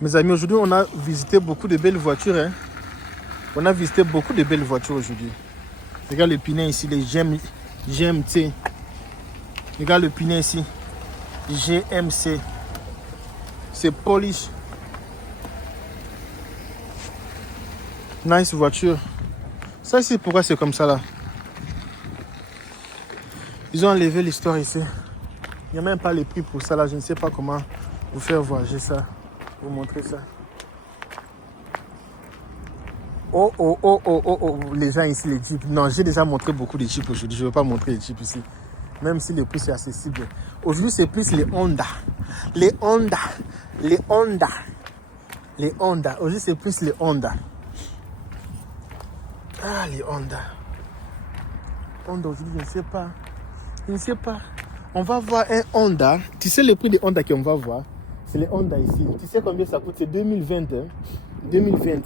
Mes amis, aujourd'hui, on a visité beaucoup de belles voitures. Hein. On a visité beaucoup de belles voitures aujourd'hui. Regarde le pneu ici, les GMT. Regarde le pneu ici, GMC. C'est polish. Nice voiture. Ça ici, pourquoi c'est comme ça là? Ils ont enlevé l'histoire ici. Il n'y a même pas les prix pour ça là. Je ne sais pas comment vous faire voyager ça. Vous montrer ça. Oh, oh, oh, oh, oh, oh, les gens ici, les Jeeps. Non, j'ai déjà montré beaucoup de Jeeps aujourd'hui. Je ne veux pas montrer les Jeeps ici. Même si le prix c'est accessible. Aujourd'hui, c'est plus les Honda. Les Honda. Les Honda. Les Honda. Aujourd'hui, c'est plus les Honda. Ah, les Honda. Honda, aujourd'hui, je ne sais pas. Je ne sais pas. On va voir un Honda. Tu sais le prix des Honda qu'on va voir? C'est les Honda ici. Tu sais combien ça coûte? C'est 2020. Hein? 2020.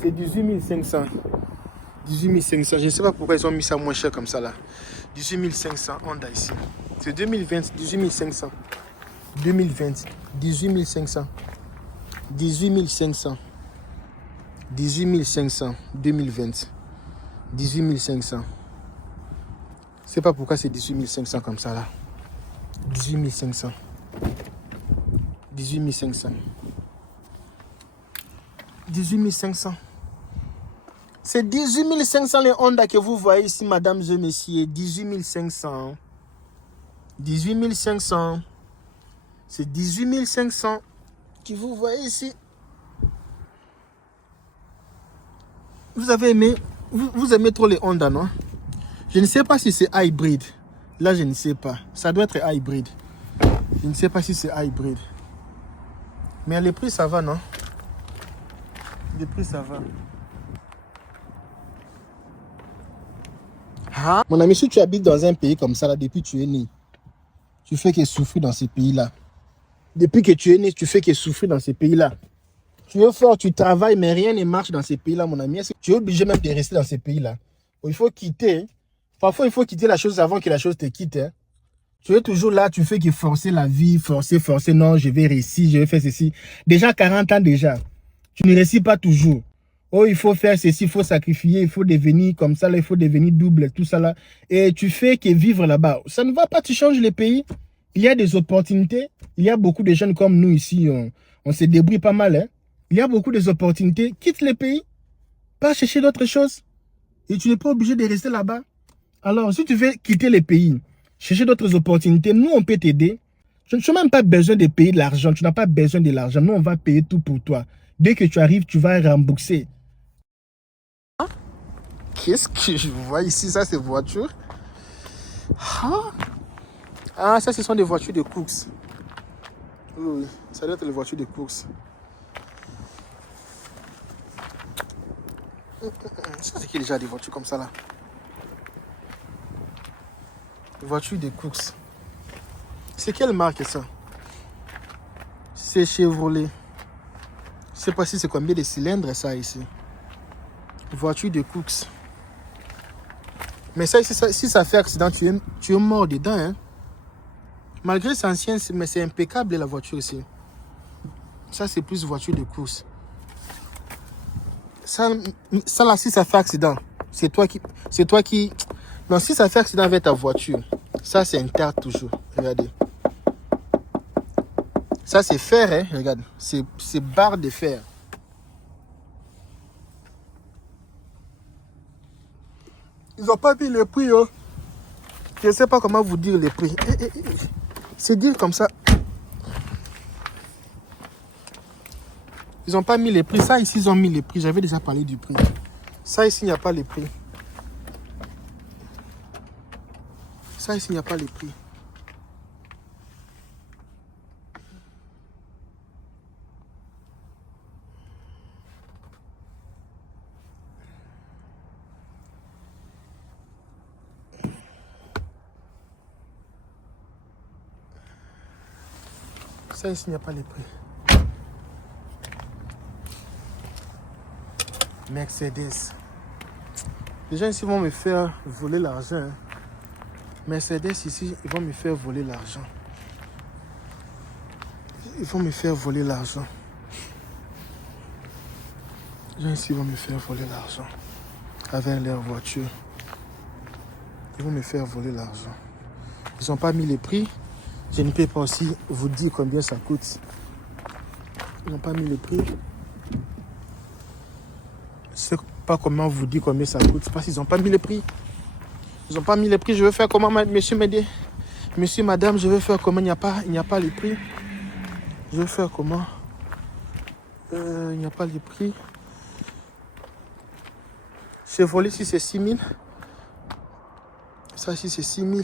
C'est 18 500. 18 500. Je ne sais pas pourquoi ils ont mis ça moins cher comme ça là. 18 500 Honda ici. C'est 2020. 18 500. 2020. 18 500. 18 500. 18 500. 2020. 18 500. Je ne sais pas pourquoi c'est 18 500 comme ça là. 18 500. 18 500. 18 500. C'est 18 500 les Honda que vous voyez ici, mesdames et messieurs. 18 500. 18 500. C'est 18 500 que vous voyez ici. Vous avez aimé, vous aimez trop les Honda, non? Je ne sais pas si c'est hybride. Là, je ne sais pas. Ça doit être hybride. Je ne sais pas si c'est hybride. Mais les prix, ça va, non? Les prix, ça va. Ah. Mon ami, si tu habites dans un pays comme ça, là, depuis que tu es né, tu fais que souffrir dans ces pays-là. Depuis que tu es né, tu fais que souffrir dans ces pays-là. Tu es fort, tu travailles, mais rien ne marche dans ces pays-là, mon ami. Tu es obligé même de rester dans ces pays-là. Il faut quitter. Parfois, il faut quitter la chose avant que la chose te quitte. Hein. Tu es toujours là, tu fais que forcer la vie, forcer. Non, je vais réussir, je vais faire ceci. Déjà 40 ans déjà. Tu ne réussis pas toujours. Oh, il faut faire ceci, il faut sacrifier, il faut devenir comme ça, là, il faut devenir double, tout ça là. Et tu fais que vivre là-bas. Ça ne va pas, tu changes les pays. Il y a des opportunités. Il y a beaucoup de jeunes comme nous ici. On se débrouille pas mal. Hein. Il y a beaucoup d'opportunités. Quitte les pays. Pas chercher d'autres choses. Et tu n'es pas obligé de rester là-bas. Alors, si tu veux quitter les pays, chercher d'autres opportunités, nous, on peut t'aider. Tu n'as même pas besoin de payer de l'argent. Tu n'as pas besoin de l'argent. Nous, on va payer tout pour toi. Dès que tu arrives, tu vas rembourser. Qu'est-ce que je vois ici? Ça, c'est voiture. Ah, ça, ce sont des voitures de course. Oui, ça doit être les voitures de course. Ça, c'est qui déjà des voitures comme ça, là? Des voitures de course. C'est quelle marque, ça? C'est Chevrolet. Je ne sais pas si c'est combien de cylindres, ça, ici. Voiture de course. Mais ça, si ça fait accident, tu es mort dedans. Hein? Malgré c'est ancien, mais c'est impeccable la voiture ici. Ça, c'est plus voiture de course. Ça là, si ça fait accident, c'est toi qui... Non, si ça fait accident avec ta voiture, ça, c'est intact toujours. Regardez. Ça, c'est fer, hein? Regarde. C'est barre de fer. Ils n'ont pas mis le prix. Hein. Je ne sais pas comment vous dire les prix. C'est dire comme ça. Ils n'ont pas mis les prix. Ça, ici, ils ont mis les prix. J'avais déjà parlé du prix. Ça, ici, il n'y a pas les prix. Ça, ici, il n'y a pas les prix. Ça, ici, il n'y a pas les prix. Mercedes. Les gens ici vont me faire voler l'argent. Hein. Mercedes ici, ils vont me faire voler l'argent. Ils vont me faire voler l'argent. Les gens ici vont me faire voler l'argent avec leur voiture. Ils vont me faire voler l'argent. Ils n'ont pas mis les prix. Je ne peux pas aussi vous dire combien ça coûte. Ils n'ont pas mis le prix. Je ne sais pas comment vous dire combien ça coûte. Parce qu'ils n'ont pas mis le prix. Ils n'ont pas mis le prix. Je vais faire comment, monsieur Médé? Monsieur, madame, je vais faire comment? Il n'y a pas les prix. Je vais faire comment? Il n'y a pas les prix. Chevrolet ici c'est 6 000. Ça ici c'est 6 000.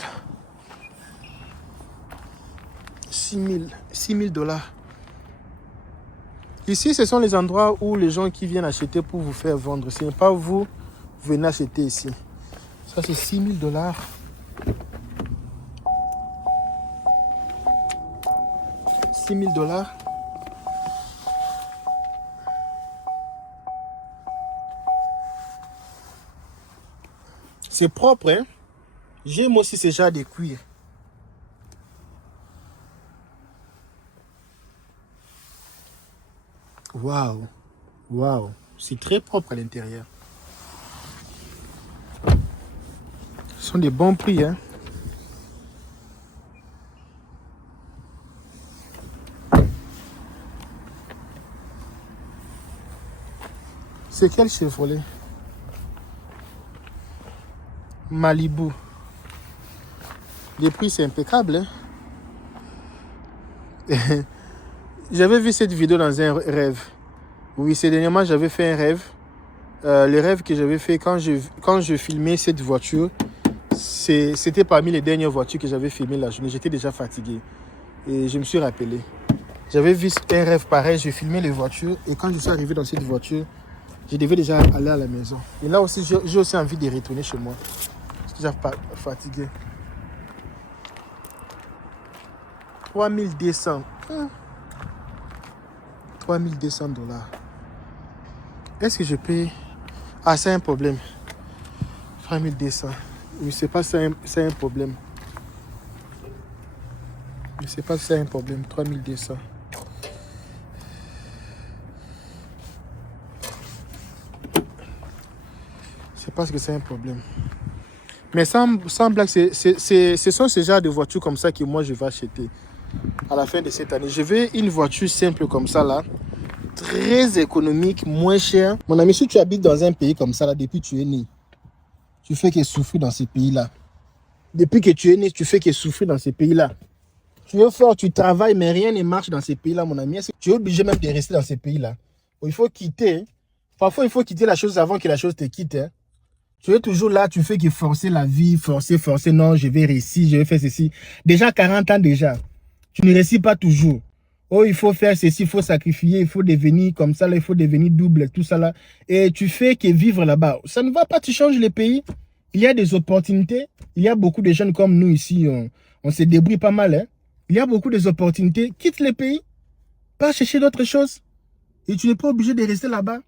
6 000 dollars. Ici ce sont les endroits où les gens qui viennent acheter pour vous faire vendre. Ce n'est pas vous venez acheter ici. Ça c'est 6 000 dollars. 6 000 dollars. C'est propre, hein? J'aime aussi ce genre de cuir. Waouh! Waouh! C'est très propre à l'intérieur. Ce sont des bons prix, hein? C'est quel Chevrolet? Malibu. Les prix, c'est impeccable, hein? J'avais vu cette vidéo dans un rêve. Oui, ces derniers mois, j'avais fait un rêve. Le rêve que j'avais fait quand je filmais cette voiture, c'était parmi les dernières voitures que j'avais filmées la journée. J'étais déjà fatigué. Et je me suis rappelé. J'avais vu un rêve pareil, je filmais les voitures. Et quand je suis arrivé dans cette voiture, je devais déjà aller à la maison. Et là aussi, j'ai aussi envie de retourner chez moi. Je suis déjà fatigué. 3200. 3200 dollars. Est-ce que je paye? Ah, c'est un problème. 3200. Je ne sais pas si c'est un problème. Je ne sais pas si c'est un problème. 3200. Je ne sais pas ce que c'est un problème. Mais sans blague, ce sont ce genre de voitures comme ça que moi je vais acheter à la fin de cette année. Je veux une voiture simple comme ça là. Très économique, moins cher. Mon ami, si tu habites dans un pays comme ça là, depuis que tu es né, tu fais que souffrir dans ces pays-là. Depuis que tu es né, tu fais que souffrir dans ces pays-là. Tu es fort, tu travailles, mais rien ne marche dans ces pays-là, mon ami. Tu es obligé même de rester dans ces pays-là. Il faut quitter. Parfois, il faut quitter la chose avant que la chose te quitte. Hein. Tu es toujours là, tu fais que forcer la vie, forcer. Non, je vais réussir, je vais faire ceci. Déjà 40 ans déjà. Tu ne réussis pas toujours. Oh, il faut faire ceci, il faut sacrifier, il faut devenir comme ça, là, il faut devenir double, tout ça là. Et tu fais que vivre là-bas. Ça ne va pas, tu changes les pays. Il y a des opportunités. Il y a beaucoup de jeunes comme nous ici, on se débrouille pas mal. Hein. Il y a beaucoup d'opportunités. Quitte les pays. Pas chercher d'autres choses. Et tu n'es pas obligé de rester là-bas.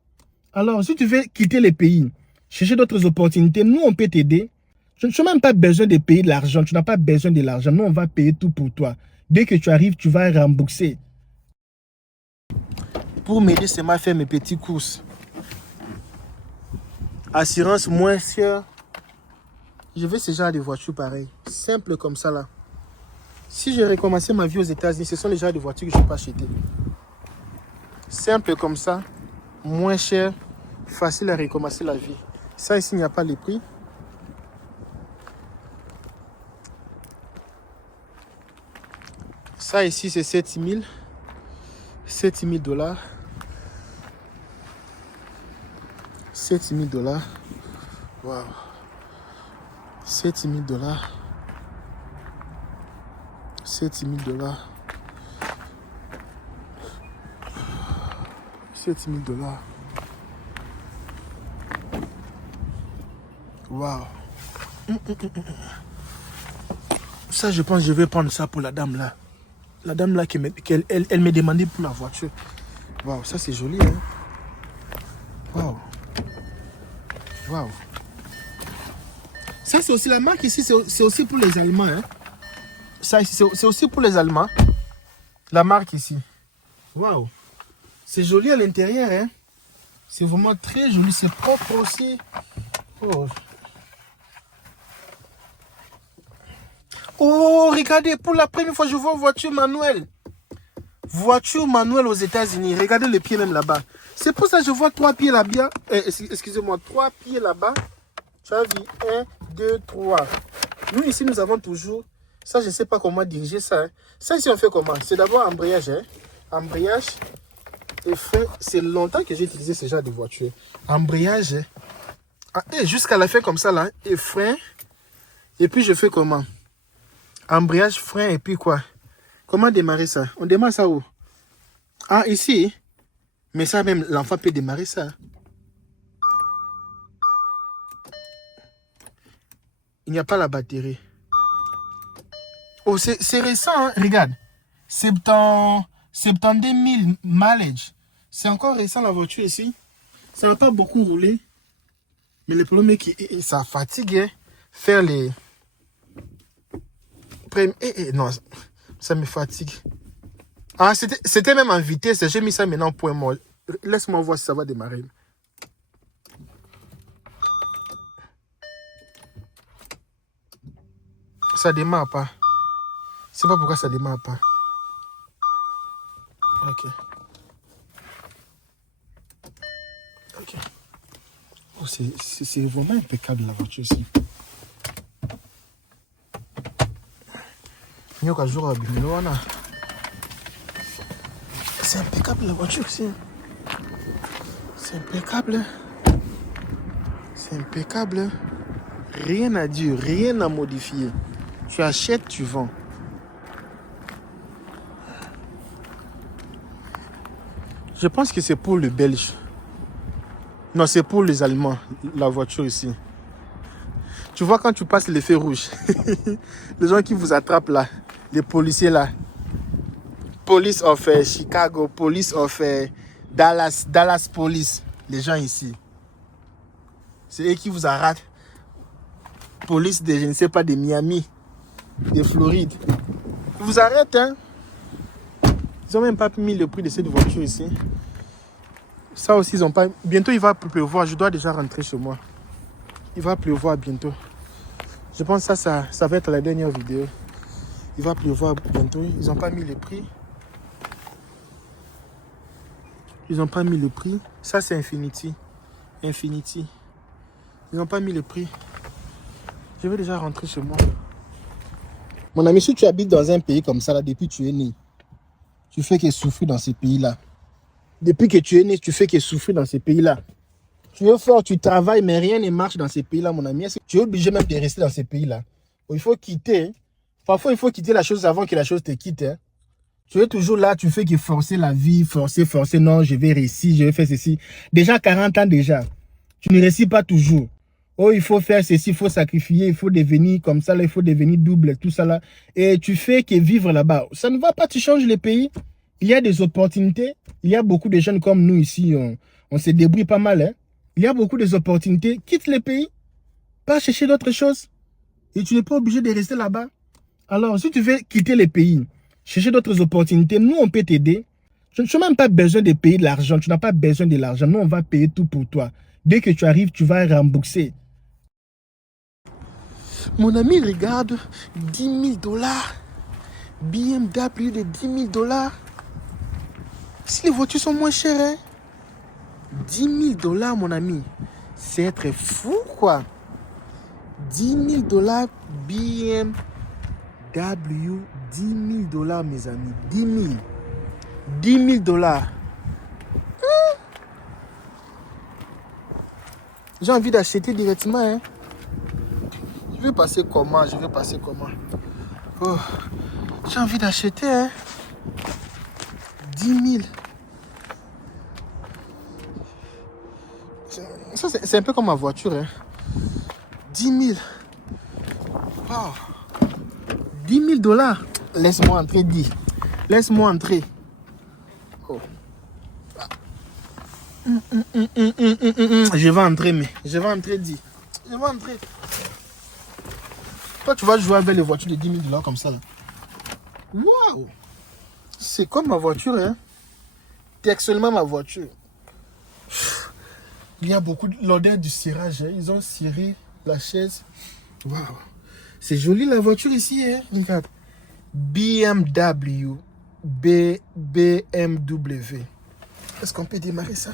Alors, si tu veux quitter les pays, chercher d'autres opportunités, nous, on peut t'aider. Tu n'as même pas besoin de payer de l'argent. Tu n'as pas besoin de l'argent. Nous, on va payer tout pour toi. Dès que tu arrives, tu vas rembourser. Pour m'aider, c'est moi faire mes petites courses. Assurance moins chère. Je veux ce genre de voiture pareil. Simple comme ça là. Si j'ai recommencé ma vie aux États-Unis, ce sont les genres de voitures que je ne peux pas acheter. Simple comme ça. Moins cher. Facile à recommencer la vie. Ça ici, il n'y a pas les prix. Ça ici, c'est 7 000. 7 000 dollars. 7 000 dollars. Waouh. 7 000 dollars. 7 000 dollars. 7 000 dollars. Waouh. Ça, je pense que je vais prendre ça pour la dame là. La dame là, elle me demandait pour la voiture. Waouh, ça c'est joli. Hein? Waouh. Waouh. Ça c'est aussi la marque ici, c'est aussi pour les Allemands. Hein? Ça ici, c'est aussi pour les Allemands. La marque ici. Waouh. C'est joli à l'intérieur. Hein? C'est vraiment très joli. C'est propre aussi. Oh. Oh, regardez, pour la première fois, je vois voiture manuelle. Voiture manuelle aux États-Unis. Regardez le pied même là-bas. C'est pour ça que je vois 3 pieds là-bas. Excusez-moi, 3 pieds là-bas. Tu as vu 1, 2, 3. Nous, ici, nous avons toujours... Ça, je ne sais pas comment diriger ça. Hein. Ça, ici, on fait comment? C'est d'abord embrayage. Hein. Embrayage et frein. C'est longtemps que j'ai utilisé ce genre de voiture. Embrayage. Hein. Ah, et jusqu'à la fin, comme ça, là. Et frein. Et puis, je fais comment? Embrayage, frein, et puis quoi? Comment démarrer ça? On démarre ça où? Ah, ici. Mais ça, même, l'enfant peut démarrer ça. Il n'y a pas la batterie. Oh, c'est récent, hein? Regarde. 72 000 mileage. C'est encore récent la voiture ici. Ça n'a pas beaucoup roulé. Mais le problème est que ça fatigue. Hein? Faire les... non, ça me fatigue. Ah, c'était même en vitesse. J'ai mis ça maintenant au point mort. Laisse-moi voir si ça va démarrer. Ça démarre pas. Je sais pas pourquoi ça démarre pas. Ok. Ok. Oh, c'est vraiment impeccable la voiture ici. C'est impeccable la voiture ici. C'est impeccable. C'est impeccable. Rien à dire, rien à modifier. Tu achètes, tu vends. Je pense que c'est pour le Belge. Non, c'est pour les Allemands, la voiture ici. Tu vois quand tu passes les feux rouges, les gens qui vous attrapent là, les policiers là. Police of Chicago, Police of Dallas Police, les gens ici. C'est eux qui vous arrêtent. Police de, je ne sais pas, de Miami, de Floride. Ils vous arrêtent, hein. Ils n'ont même pas mis le prix de cette voiture ici. Ça aussi, ils n'ont pas... Bientôt, il va pleuvoir. Je dois déjà rentrer chez moi. Il va pleuvoir bientôt. Je pense que ça va être la dernière vidéo. Il va pleuvoir bientôt. Ils n'ont pas mis le prix. Ils n'ont pas mis le prix. Ça, c'est Infiniti. Infiniti. Ils n'ont pas mis le prix. Je vais déjà rentrer chez moi. Mon ami, si tu habites dans un pays comme ça, là, depuis que tu es né, tu fais que souffrir dans ces pays-là. Depuis que tu es né, tu fais que souffrir dans ces pays-là. Tu es fort, tu travailles, mais rien ne marche dans ces pays-là, mon ami. Tu es obligé même de rester dans ces pays-là. Il faut quitter. Parfois, il faut quitter la chose avant que la chose te quitte. Hein. Tu es toujours là, tu fais que forcer la vie, forcer. Non, je vais réussir, je vais faire ceci. Déjà 40 ans déjà. Tu ne réussis pas toujours. Oh, il faut faire ceci, il faut sacrifier, il faut devenir comme ça, là, il faut devenir double, tout ça là. Et tu fais que vivre là-bas. Ça ne va pas, tu changes les pays. Il y a des opportunités. Il y a beaucoup de jeunes comme nous ici, on se débrouille pas mal. Hein. Il y a beaucoup d'opportunités. Quitte les pays. Pas chercher d'autres choses. Et tu n'es pas obligé de rester là-bas. Alors, si tu veux quitter les pays, chercher d'autres opportunités, nous, on peut t'aider. Tu n'as même pas besoin de payer de l'argent. Tu n'as pas besoin de l'argent. Nous, on va payer tout pour toi. Dès que tu arrives, tu vas rembourser. Mon ami, regarde, 10 000 $. BMW de 10 000 $. Si les voitures sont moins chères, hein? 10 000 $, mon ami. C'est être fou, quoi. 10 000 $, BMW. 10 000 $, mes amis. 10 000. 10 000 $. J'ai envie d'acheter directement, hein. Je vais passer comment? Oh, j'ai envie d'acheter, hein. 10 000. Ça, c'est un peu comme ma voiture, hein. 10 000. Wow. 10 000 $. Laisse-moi entrer, dis. Laisse-moi entrer. Oh. Je vais entrer, mais. Je vais entrer, dis. Je vais entrer. Toi, tu vas jouer avec les voitures de 10 000 $ comme ça, là. Waouh! C'est comme ma voiture, hein. C'est actuellement ma voiture. Il y a beaucoup l'odeur du cirage. Hein. Ils ont ciré la chaise. Waouh. C'est joli la voiture ici. Hein. Regarde. BMW. BMW. Est-ce qu'on peut démarrer ça?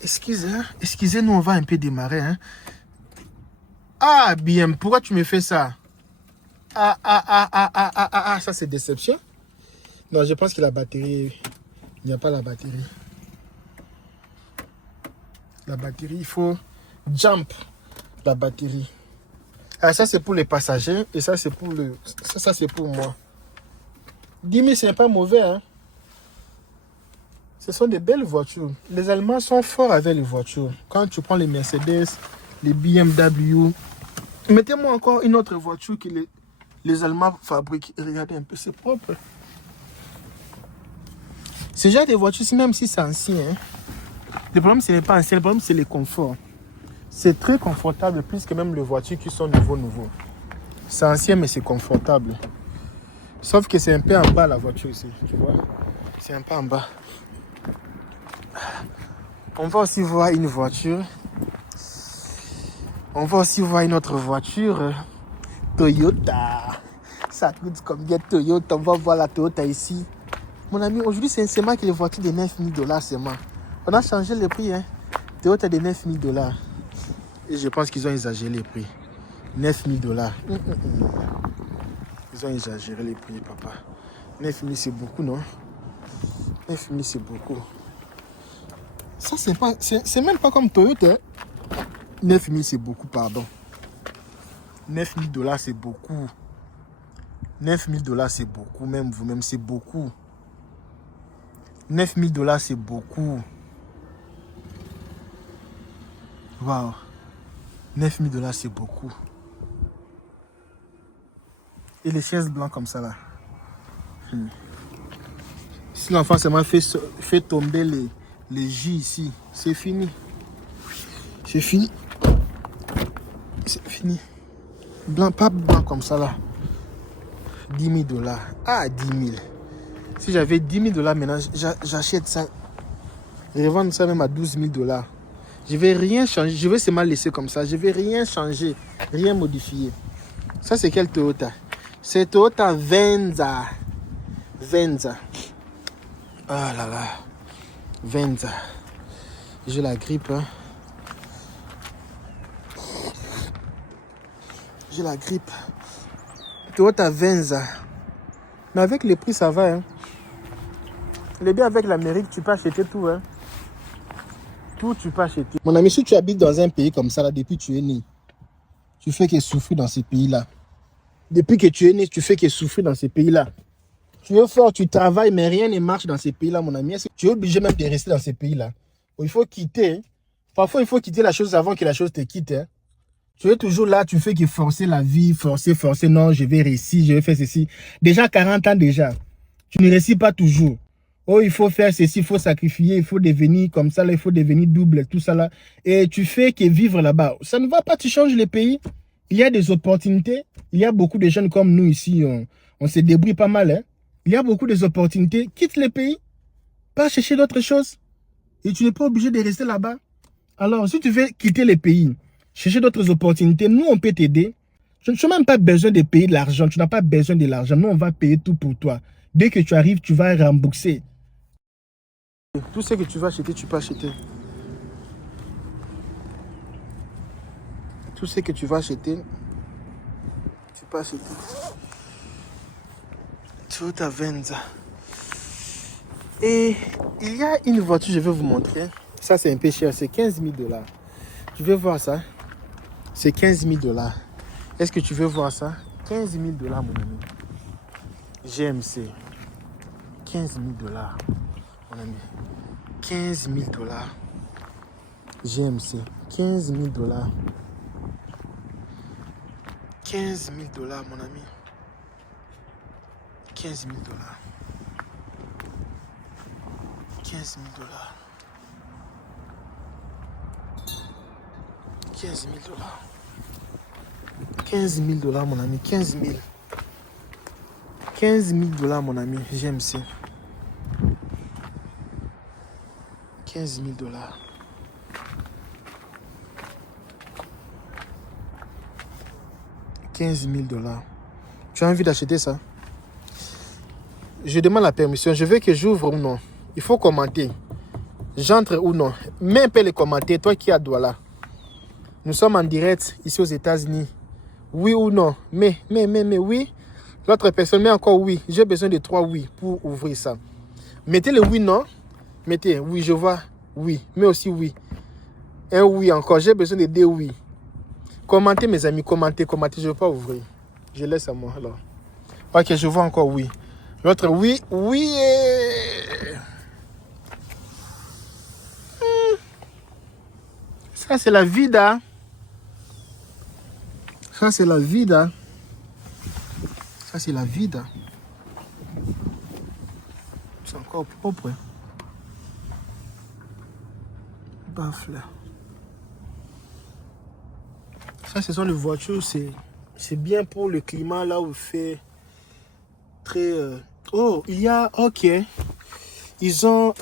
Excusez-nous, on va un peu démarrer. Hein. Ah, BM, pourquoi tu me fais ça? Ça c'est déception. Non, je pense que la batterie, il n'y a pas la batterie. La batterie, il faut jump la batterie. Ah, ça c'est pour les passagers et ça c'est pour le, ça c'est pour moi. 10 000, c'est pas mauvais, hein. Ce sont des belles voitures. Les Allemands sont forts avec les voitures. Quand tu prends les Mercedes, les BMW, mettez-moi encore une autre voiture que les Allemands fabriquent. Regardez un peu, c'est propre. Ce genre de voiture, même si c'est ancien, hein, le problème, ce n'est pas ancien, le problème, c'est le confort. C'est très confortable, plus que même les voitures qui sont nouveau. C'est ancien, mais c'est confortable. Sauf que c'est un peu en bas, la voiture ici, tu vois. C'est un peu en bas. On va aussi voir une voiture. On va aussi voir une autre voiture. Toyota. Ça coûte combien Toyota? On va voir la Toyota ici. Mon ami, aujourd'hui, c'est seulement que les voitures de 9 000 $ seulement. On a changé le prix. Hein. Toyota de 9 000 $. Et je pense qu'ils ont exagéré les prix. 9 000 $. Ils ont exagéré les prix, papa. 9 000, c'est beaucoup, non? 9 000, c'est beaucoup. Ça, c'est même pas comme Toyota. 9 000, c'est beaucoup, pardon. 9 000 $, c'est beaucoup. 9 000 $, c'est beaucoup. Même vous-même, c'est beaucoup. 9 000 $, c'est beaucoup. Waouh. 9 000 $, c'est beaucoup. Et les chaises blanches comme ça, là. Si l'enfant seulement fait tomber les J ici, c'est fini. C'est fini. C'est fini. Blanc, pas blanc comme ça là. 10 000 $. Ah, 10 000. Si j'avais 10 000 $ maintenant, j'achète ça. Je vais vendre ça même à 12 000 $. Je vais rien changer. Je vais seulement laisser comme ça. Je vais rien changer. Rien modifier. Ça, c'est quel Toyota? C'est Toyota Venza. Venza. Ah là là. Venza. J'ai la grippe. Hein. J'ai la grippe. Toyota Venza. Mais avec les prix, ça va. Hein. Les biens avec l'Amérique, tu peux acheter tout. Hein. Tout, tu peux acheter. Mon ami, si tu habites dans un pays comme ça, là, depuis que tu es né, tu fais que souffrir dans ces pays-là. Depuis que tu es né, tu fais que souffrir dans ces pays-là. Tu es fort, tu travailles, mais rien ne marche dans ces pays-là, mon ami. Tu es obligé même de rester dans ces pays-là. Il faut quitter. Parfois, il faut quitter la chose avant que la chose te quitte. Hein. Tu es toujours là, tu fais que forcer la vie, forcer. Non, je vais réussir, je vais faire ceci. Déjà 40 ans déjà. Tu ne réussis pas toujours. Oh, il faut faire ceci, il faut sacrifier, il faut devenir comme ça, là, il faut devenir double, tout ça là. Et tu fais que vivre là-bas. Ça ne va pas, tu changes le pays. Il y a des opportunités. Il y a beaucoup de jeunes comme nous ici, on se débrouille pas mal. Hein. Il y a beaucoup d'opportunités. Quitte le pays. Pas chercher d'autres choses. Et tu n'es pas obligé de rester là-bas. Alors, si tu veux quitter le pays, chercher d'autres opportunités, nous, on peut t'aider. Tu n'as même pas besoin de payer de l'argent. Tu n'as pas besoin de l'argent. Nous, on va payer tout pour toi. Dès que tu arrives, tu vas rembourser. Tout ce que tu vas acheter, tu peux acheter. Tout ce que tu vas acheter, tu peux acheter. Tout à Venza. Et il y a une voiture, je vais vous montrer. Ça, c'est un peu cher, c'est 15 000 $. Tu veux voir ça? C'est 15 000 $. Est-ce que tu veux voir ça? 15 000 $, mon ami. GMC. 15 000 $, mon ami. 15 000 $. GMC. 15 000 $. 15 000 $, mon ami. 15 000 $. 15 000 $. 15 000 $. 15 000 $, mon ami. 15 000. 15 000 $, mon ami. GMC. 15 000 $. 15 000 $. Tu as envie d'acheter ça? Je demande la permission. Je veux que j'ouvre ou non. Il faut commenter. J'entre ou non. Mets un peu les commentaires. Toi qui as Douala. Nous sommes en direct ici aux États-Unis. Oui ou non? Mais oui. L'autre personne met encore oui. J'ai besoin de 3 oui pour ouvrir ça. Mettez le oui, non. Mettez oui, je vois. Oui. Mais aussi oui. Un oui encore. J'ai besoin de 2 oui. Commentez mes amis. Commentez. Je ne veux pas ouvrir. Je laisse à moi alors. Ok, je vois encore oui. L'autre oui. Oui. Ça c'est la vida. Ça c'est la vida. Ça c'est la vida. C'est encore propre. Baffle. Ça ce sont les voitures. C'est bien pour le climat là où il fait très... Oh, il y a... Ok. Ils ont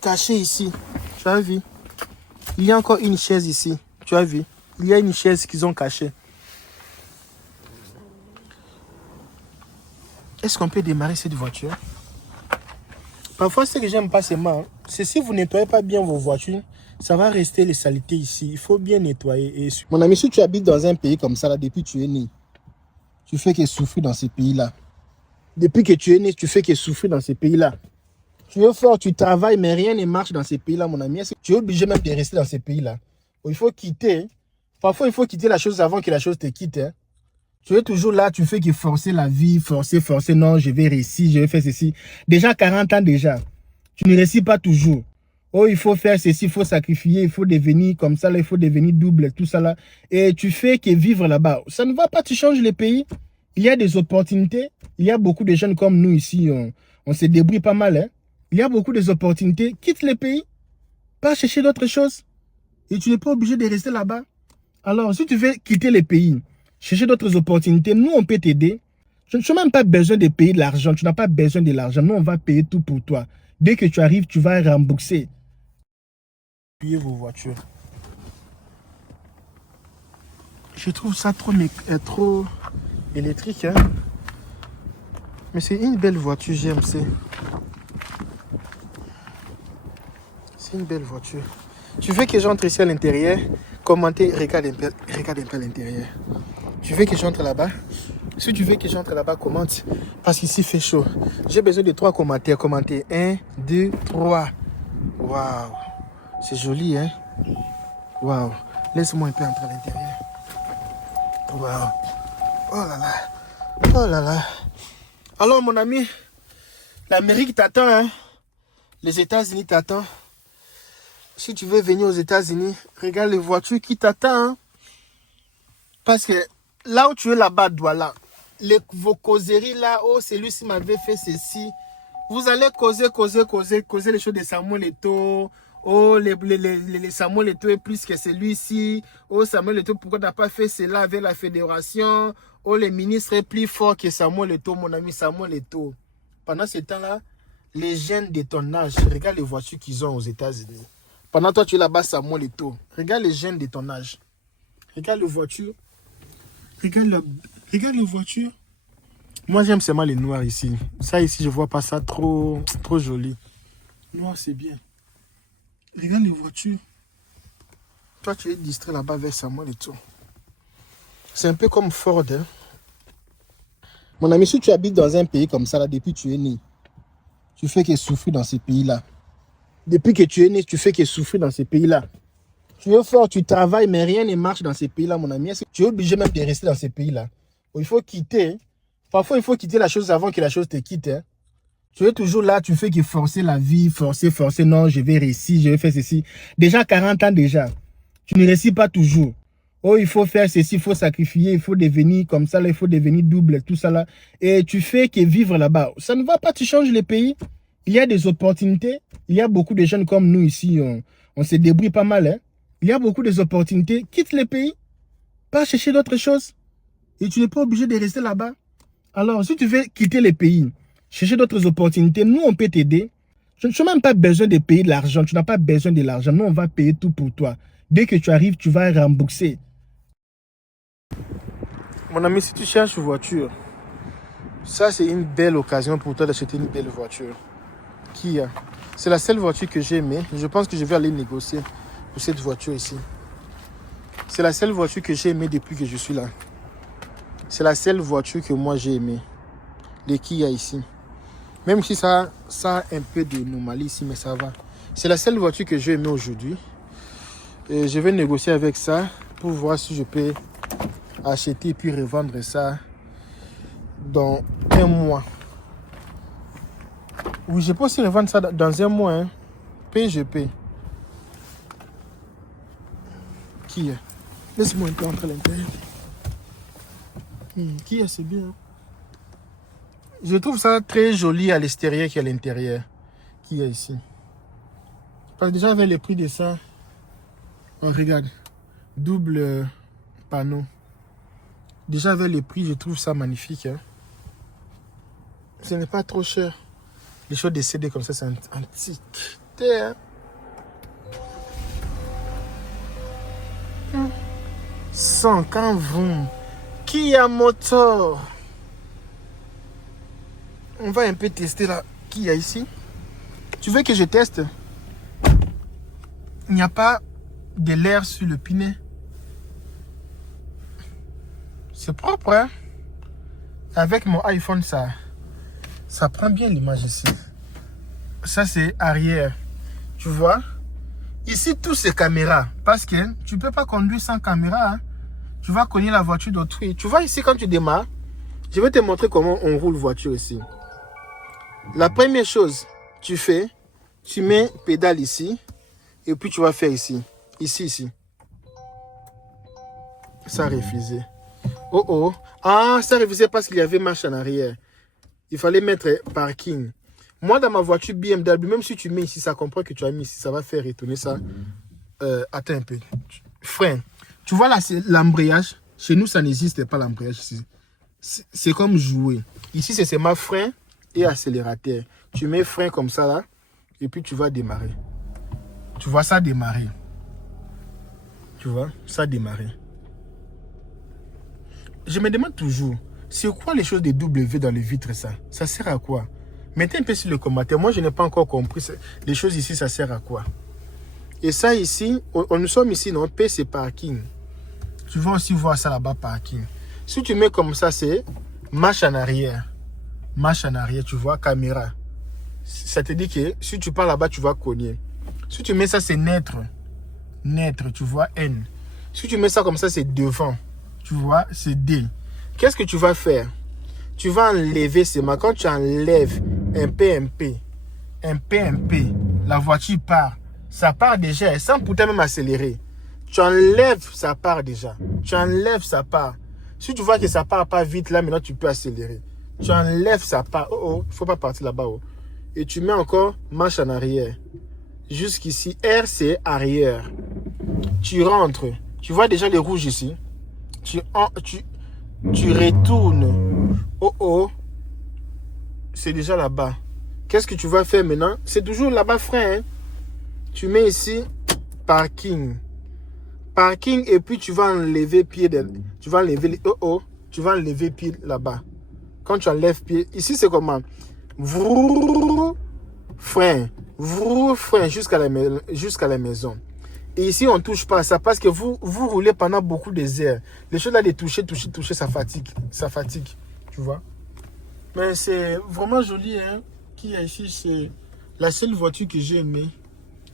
caché ici. Tu as vu? Il y a encore une chaise ici. Tu as vu? Il y a une chaise qu'ils ont cachée. Est-ce qu'on peut démarrer cette voiture? Parfois, ce que j'aime pas seulement, c'est si vous nettoyez pas bien vos voitures, ça va rester les saletés ici. Il faut bien nettoyer. Mon ami, si tu habites dans un pays comme ça, là, depuis que tu es né, tu fais que souffrir dans ces pays-là. Depuis que tu es né, tu fais que souffrir dans ces pays-là. Tu es fort, tu travailles, mais rien ne marche dans ces pays-là, mon ami. Tu es obligé même de rester dans ces pays-là. Il faut quitter. Parfois, il faut quitter la chose avant que la chose te quitte. Hein. Tu es toujours là, tu fais que forcer la vie, forcer. Non, je vais réussir, je vais faire ceci. Déjà 40 ans déjà. Tu ne réussis pas toujours. Oh, il faut faire ceci, il faut sacrifier, il faut devenir comme ça, là, il faut devenir double, tout ça là. Et tu fais que vivre là-bas. Ça ne va pas, tu changes les pays. Il y a des opportunités. Il y a beaucoup de jeunes comme nous ici. On se débrouille pas mal. Hein. Il y a beaucoup d'opportunités. Quitte les pays. Pas chercher d'autres choses. Et tu n'es pas obligé de rester là-bas. Alors, si tu veux quitter les pays, chercher d'autres opportunités, nous, on peut t'aider. Tu n'as même pas besoin de payer de l'argent. Tu n'as pas besoin de l'argent. Nous, on va payer tout pour toi. Dès que tu arrives, tu vas rembourser. Payez vos voitures. Je trouve ça trop électrique. Hein? Mais c'est une belle voiture GMC. C'est une belle voiture. Tu veux que j'entre ici à l'intérieur? Commentez, regarde un peu à l'intérieur. Tu veux que j'entre là-bas? Si tu veux que j'entre là-bas, commente. Parce qu'ici, il fait chaud. J'ai besoin de 3 commentaires. Commentez. 1, 2, 3. Waouh. C'est joli, hein? Waouh. Laisse-moi un peu entrer à l'intérieur. Waouh. Oh là là. Oh là là. Alors, mon ami, l'Amérique t'attend, hein? Les États-Unis t'attendent. Si tu veux venir aux États-Unis, regarde les voitures qui t'attendent. Hein? Parce que là où tu es là-bas, Douala, vos causeries là, oh, celui-ci m'avait fait ceci. Vous allez causer les choses de Samuel Eto'o. Oh, les Samuel Eto'o est plus que celui-ci. Oh, Samuel Eto'o, pourquoi tu n'as pas fait cela avec la fédération? Oh, les ministres est plus fort que Samuel Eto'o, mon ami Samuel Eto'o. Pendant ce temps-là, les jeunes de ton âge, regarde les voitures qu'ils ont aux États-Unis. Pendant toi, tu es là-bas, Samuel Eto'o. Regarde les jeunes de ton âge. Regarde les voitures. Regarde les voitures. Moi, j'aime seulement les noirs ici. Ça, ici, je vois pas ça trop joli. Noir, c'est bien. Regarde les voitures. Toi, tu es distrait là-bas vers Samuel Eto'o. C'est un peu comme Ford. Hein? Mon ami, si tu habites dans un pays comme ça, là, depuis que tu es né, tu fais que souffrir dans ces pays-là. Depuis que tu es né, tu fais que souffrir dans ces pays-là. Tu es fort, tu travailles, mais rien ne marche dans ces pays-là, mon ami. Tu es obligé même de rester dans ces pays-là. Il faut quitter. Parfois, il faut quitter la chose avant que la chose te quitte. Hein. Tu es toujours là, tu fais que forcer la vie, forcer. Non, je vais réussir, je vais faire ceci. Déjà 40 ans déjà. Tu ne réussis pas toujours. Oh, il faut faire ceci, il faut sacrifier, il faut devenir comme ça, là, il faut devenir double, tout ça là. Et tu fais que vivre là-bas. Ça ne va pas, tu changes les pays. Il y a des opportunités. Il y a beaucoup de jeunes comme nous ici. On se débrouille pas mal. Hein. Il y a beaucoup d'opportunités. Quitte les pays. Pas chercher d'autres choses. Et tu n'es pas obligé de rester là-bas. Alors, si tu veux quitter les pays, chercher d'autres opportunités, nous, on peut t'aider. Tu n'as même pas besoin de payer de l'argent. Tu n'as pas besoin de l'argent. Nous, on va payer tout pour toi. Dès que tu arrives, tu vas rembourser. Mon ami, si tu cherches une voiture, ça c'est une belle occasion pour toi d'acheter une belle voiture. Kia. C'est la seule voiture que j'ai aimée. Je pense que je vais aller négocier pour cette voiture ici. C'est la seule voiture que j'ai aimée depuis que je suis là. C'est la seule voiture que moi j'ai aimée. Les Kia ici. Même si ça a un peu de anomalie ici, mais ça va. C'est la seule voiture que j'ai aimée aujourd'hui. Et je vais négocier avec ça pour voir si je peux acheter et puis revendre ça dans un mois. Oui, je peux aussi revendre ça dans un mois. Hein. PGP. Qui est? Laisse-moi un peu entrer à l'intérieur. Qui est? C'est bien. Je trouve ça très joli à l'extérieur qu'à l'intérieur. Qui est ici? Parce que déjà avec le prix de ça, on regarde. Double panneau. Déjà avec le prix, je trouve ça magnifique. Hein. Ce n'est pas trop cher. Les choses de CD comme ça, c'est antique. Hein. 100 vroom. Kia moteur. On va un peu tester là. Qui y a ici? Tu veux que je teste? Il n'y a pas de l'air sur le pinet. C'est propre, hein? Avec mon iPhone, ça prend bien l'image ici. Ça, c'est arrière. Tu vois? Ici, tout c'est caméra. Parce que tu ne peux pas conduire sans caméra. Hein? Tu vas cogner la voiture d'autrui. Tu vois ici, quand tu démarres, je vais te montrer comment on roule voiture ici. La première chose, tu fais, tu mets pédale ici. Et puis, tu vas faire ici. Ici. Ça a refusé. Oh oh. Ah, ça a refusé parce qu'il y avait marche en arrière. Il fallait mettre parking. Moi, dans ma voiture BMW, même si tu mets ici, ça comprend que tu as mis ici. Ça va faire retourner ça. Attends un peu. Frein. Tu vois là, c'est l'embrayage. Chez nous, ça n'existe pas l'embrayage ici. C'est comme jouer. Ici, c'est seulement frein et accélérateur. Tu mets frein comme ça là. Et puis, tu vas démarrer. Tu vois ça démarrer. Tu vois ça démarrer. Je me demande toujours, c'est quoi les choses de W dans les vitres ça? Ça sert à quoi? Mettez un peu sur le commentaire. Moi, je n'ai pas encore compris. Les choses ici, ça sert à quoi? Et ça ici, nous sommes ici, non? P, c'est parking. Tu vas aussi voir ça là-bas, parking. Si tu mets comme ça, c'est marche en arrière. Marche en arrière, tu vois, caméra. Ça te dit que si tu pars là-bas, tu vas cogner. Si tu mets ça, c'est naître. Naître, tu vois, N. Si tu mets ça comme ça, c'est devant. Tu vois, c'est D. Qu'est-ce que tu vas faire? Tu vas enlever ces marques. Quand tu enlèves un PMP, la voiture part. Ça part déjà, sans pourtant même accélérer. Tu enlèves, ça part déjà. Tu enlèves, ça part. Si tu vois que ça part pas vite, là, maintenant, tu peux accélérer. Tu enlèves, ça part. Oh, oh, il ne faut pas partir là-bas. Oh. Et tu mets encore marche en arrière. Jusqu'ici, R, c'est arrière. Tu rentres. Tu vois déjà les rouges ici. Tu retournes. Oh, oh. C'est déjà là-bas. Qu'est-ce que tu vas faire maintenant? C'est toujours là-bas, frein. Hein? Tu mets ici, parking. Parking, et puis tu vas enlever pied. Tu vas enlever, oh, oh. Tu vas enlever pied là-bas. Quand tu enlèves pied, ici c'est comment? Frein. Frein jusqu'à la maison. Et ici, on ne touche pas à ça parce que vous roulez pendant beaucoup d'heures. Les choses là de toucher, ça fatigue. Ça fatigue, tu vois. Mais c'est vraiment joli, hein. Qu'il y a ici, c'est la seule voiture que j'ai aimée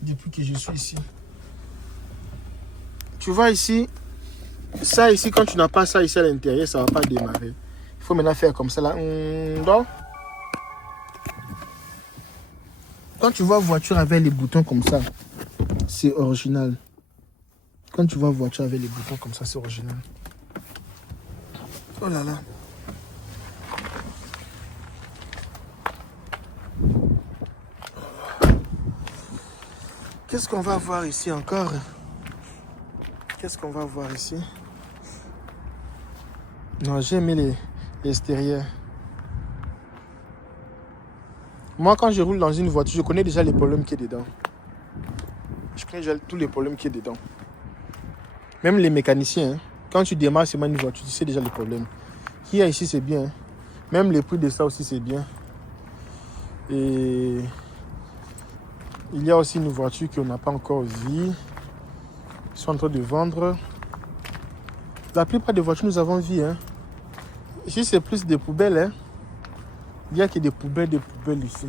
depuis que je suis ici. Tu vois ici, ça ici, quand tu n'as pas ça ici à l'intérieur, ça ne va pas démarrer. Il faut maintenant faire comme ça là. Donc, quand tu vois voiture avec les boutons comme ça, c'est original. Quand tu vois voiture avec les boutons comme ça, c'est original. Oh là là. Qu'est-ce qu'on va voir ici encore? Qu'est-ce qu'on va voir ici? Non, j'ai aimé l'extérieur. Moi, quand je roule dans une voiture, je connais déjà les problèmes qui est dedans. Je connais déjà tous les problèmes qui est dedans. Même les mécaniciens. Hein. Quand tu démarres seulement une voiture, tu sais déjà le problème. Kia ici, c'est bien. Hein. Même les prix de ça aussi, c'est bien. Et il y a aussi une voiture qu'on n'a pas encore vue. Ils sont en train de vendre. La plupart des voitures, nous avons vues. Hein. Ici, c'est plus des poubelles. Hein. Il n'y a que des poubelles ici.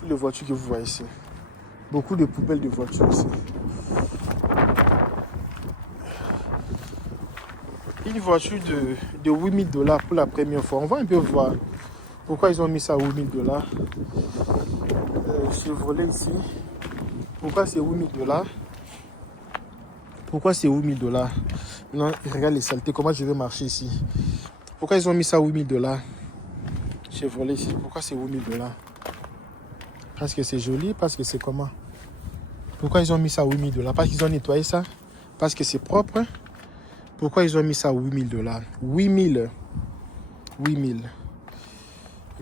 Toutes les voitures que vous voyez ici. Beaucoup de poubelles de voitures ici. Une voiture de $8000 pour la première fois. On va un peu voir pourquoi ils ont mis ça à $8000. Chevrolet ici. Pourquoi c'est $8000? Pourquoi c'est $8000? Non, regarde les saletés. Comment je vais marcher ici? Pourquoi ils ont mis ça à $8000? Chevrolet ici. Pourquoi c'est $8000? Parce que c'est joli, parce que c'est comment? Pourquoi ils ont mis ça à $8000? Parce qu'ils ont nettoyé ça? Parce que c'est propre? Pourquoi ils ont mis ça à $8000? 8000.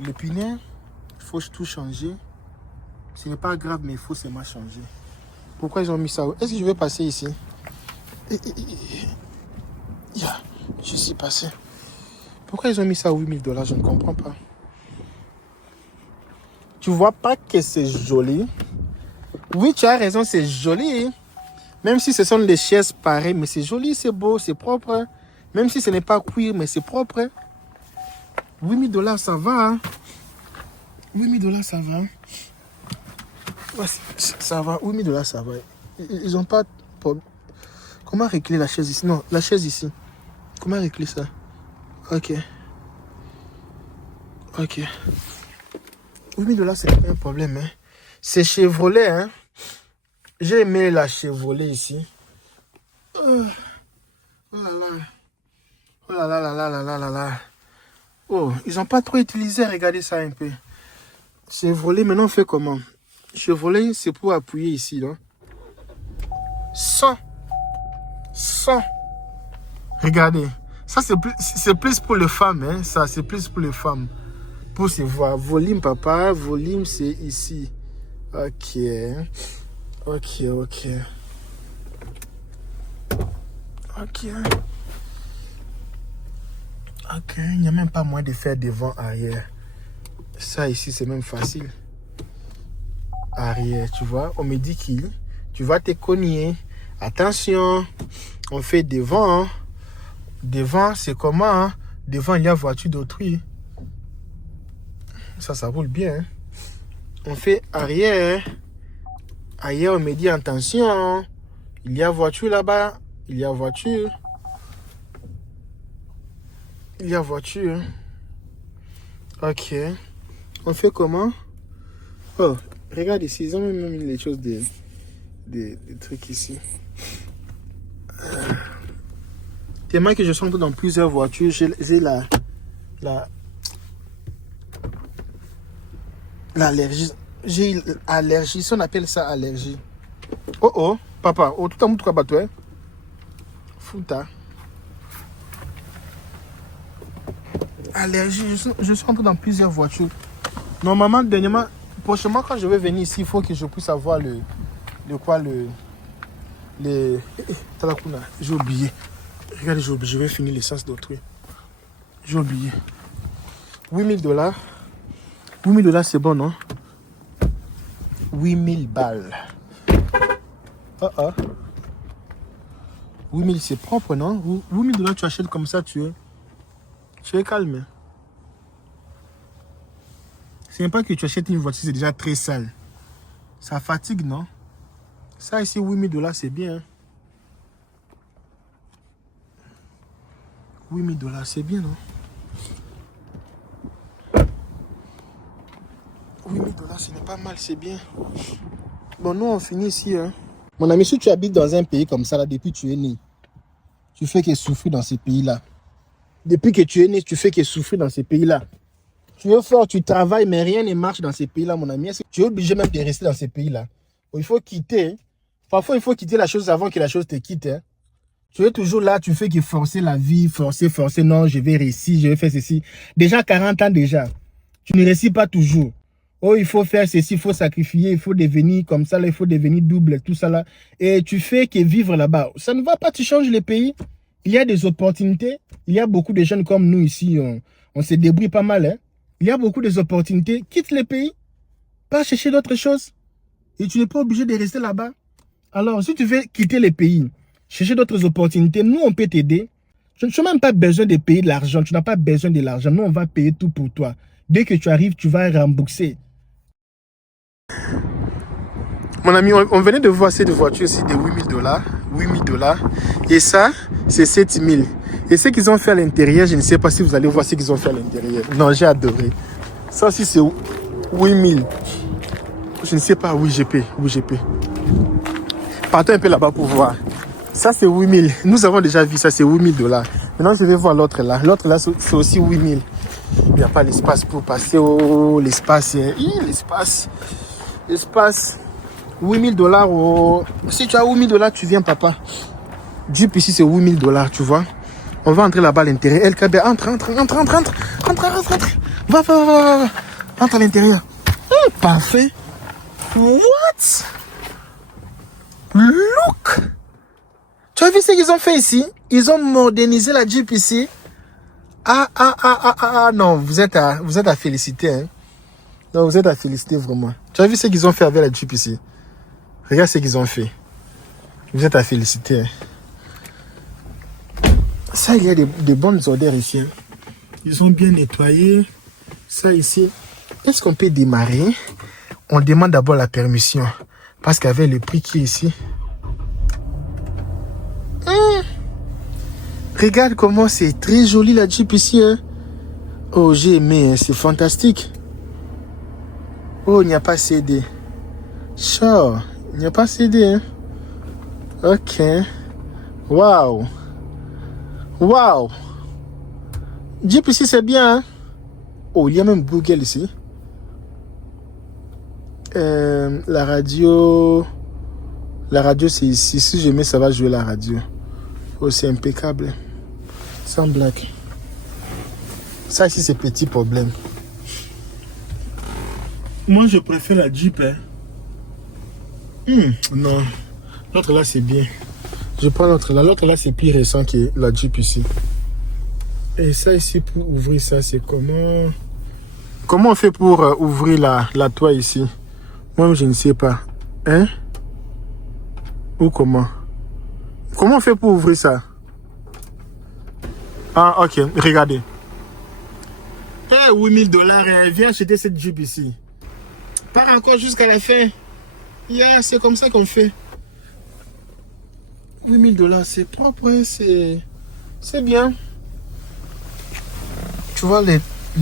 Le pneu, il faut tout changer. Ce n'est pas grave, mais il faut seulement changer. Pourquoi ils ont mis ça? Est-ce que je vais passer ici? Je suis passé. Pourquoi ils ont mis ça à $8000? Je ne comprends pas. Tu vois pas que c'est joli? Oui, tu as raison, c'est joli. Même si ce sont des chaises pareilles, mais c'est joli, c'est beau, c'est propre. Même si ce n'est pas cuir, mais c'est propre. $8000, ça va. Hein? $8000, ça va. Ouais, ça va. $8000, ça va. Ils n'ont pas... Comment régler la chaise ici? Non, la chaise ici. Comment régler ça? Ok. $8000, c'est pas un problème. Hein? C'est Chevrolet. Hein? J'ai aimé la Chevrolet ici. Oh là là. Oh là là là là là là là là. Oh, ils n'ont pas trop utilisé. Regardez ça un peu. Chevrolet, maintenant on fait comment? Chevrolet, c'est pour appuyer ici. Non? 100. Regardez. Ça, c'est plus pour les femmes. Hein? Ça, c'est plus pour les femmes. Pour se voir. Volume, papa. Volume, c'est ici. Ok. Il n'y a même pas moyen de faire devant, arrière. Ça ici, c'est même facile. Arrière, tu vois. On me dit qu'il, tu vas te cogner. Attention, on fait devant. Devant, c'est comment? Hein? Devant, il y a voiture d'autrui. Ça roule bien. Hein? On fait arrière. Arrière, on me dit attention. Il y a voiture là-bas. Il y a voiture. Ok. On fait comment? Oh, regarde ici. Ils ont même mis les choses des trucs ici. Tellement que je sens dans plusieurs voitures. J'ai l'allergie. J'ai allergie. Si on appelle ça allergie. Oh, papa. Oh, tout à l'heure, tu as Fouta. Allergie, je suis entré dans plusieurs voitures. Normalement, dernièrement, prochainement, quand je vais venir ici, il faut que je puisse avoir Talakuna. J'ai oublié. Regardez, j'ai oublié. Je vais finir l'essence d'autrui. J'ai oublié. $8000. $8000, c'est bon, non? 8000 balles. 8000, c'est propre, non? $8000, tu achètes comme ça, tu es calme. Ce n'est pas que tu achètes une voiture, c'est déjà très sale. Ça fatigue, non? Ça ici, $8000, c'est bien. Hein? $8000, c'est bien, non? $8000, ce n'est pas mal, c'est bien. Bon, nous, on finit ici. Hein? Mon ami, si tu habites dans un pays comme ça, là, depuis que tu es né, tu fais que souffrir dans ces pays-là. Depuis que tu es né, tu fais que souffrir dans ces pays-là. Tu es fort, tu travailles, mais rien ne marche dans ces pays-là, mon ami. Tu es obligé même de rester dans ces pays-là. Il faut quitter. Parfois, il faut quitter la chose avant que la chose te quitte. Hein. Tu es toujours là, tu fais que forcer la vie, forcer. Non, je vais réussir, je vais faire ceci. Déjà 40 ans déjà. Tu ne réussis pas toujours. Oh, il faut faire ceci, il faut sacrifier, il faut devenir comme ça, là, il faut devenir double, tout ça là. Et tu fais que vivre là-bas. Ça ne va pas, tu changes les pays. il y a des opportunités. Il y a beaucoup de jeunes comme nous ici, on se débrouille pas mal. Hein? Il y a beaucoup d'opportunités. Quitte les pays, pas chercher d'autres choses. Et tu n'es pas obligé de rester là-bas. Alors, si tu veux quitter les pays, chercher d'autres opportunités, nous, on peut t'aider. Tu n'as même pas besoin de payer de l'argent. Tu n'as pas besoin de l'argent. Nous, on va payer tout pour toi. Dès que tu arrives, tu vas rembourser. Mon ami, on venait de voir cette voiture ici de $8 000. Et ça, c'est 7 000. Et ce qu'ils ont fait à l'intérieur, je ne sais pas si vous allez voir ce qu'ils ont fait à l'intérieur. Non, j'ai adoré. Ça aussi, c'est 8 000. Je ne sais pas, oui, GP. Partons un peu là-bas pour voir. Ça, c'est 8 000. Nous avons déjà vu ça, c'est $8 000. Maintenant, je vais voir l'autre là. L'autre là, c'est aussi 8 000. Il n'y a pas l'espace pour passer. Oh, l'espace. L'espace. $8 000. Oh. Si tu as $8 000, tu viens, papa. Jeep ici, c'est $8 000, tu vois. On va entrer là-bas à l'intérieur. LKB, entre. Va. Entre à l'intérieur. Parfait. What? Look! Tu as vu ce qu'ils ont fait ici? Ils ont modernisé la Jeep ici. Non, vous êtes à féliciter. Hein? Non, vous êtes à féliciter vraiment. Tu as vu ce qu'ils ont fait avec la Jeep ici? Regarde ce qu'ils ont fait. Vous êtes à féliciter. Hein? Ça, il y a des bonnes odeurs ici. Hein? Ils ont bien nettoyé. Ça ici. Est-ce qu'on peut démarrer? On demande d'abord la permission. Parce qu'avec le prix qui est ici. Regarde comment c'est très joli la Jeep ici. Hein? Oh, j'ai aimé. Hein? C'est fantastique. Oh, il n'y a pas CD. Sure. Il n'y a pas CD. Hein? Ok. Wow. Jeep ici, c'est bien. Hein? Oh, il y a même Google ici. La radio, c'est ici. Si je mets, ça va jouer la radio. Oh, c'est impeccable. Sans blague. Ça ici, c'est petit problème. Moi, je préfère la Jeep. Hein. Non. L'autre là, c'est bien. Je prends l'autre là. L'autre là, c'est plus récent que la Jeep ici. Et ça ici, pour ouvrir ça, c'est comment? Comment on fait pour ouvrir la toile ici? Moi, je ne sais pas. Hein? Ou comment? Comment on fait pour ouvrir ça? Ah, ok. Regardez. Eh, $8 000. Viens acheter cette Jeep ici. Pas encore jusqu'à la fin. Yeah, c'est comme ça qu'on fait. $8 000, c'est propre. Hein? C'est bien. Tu vois les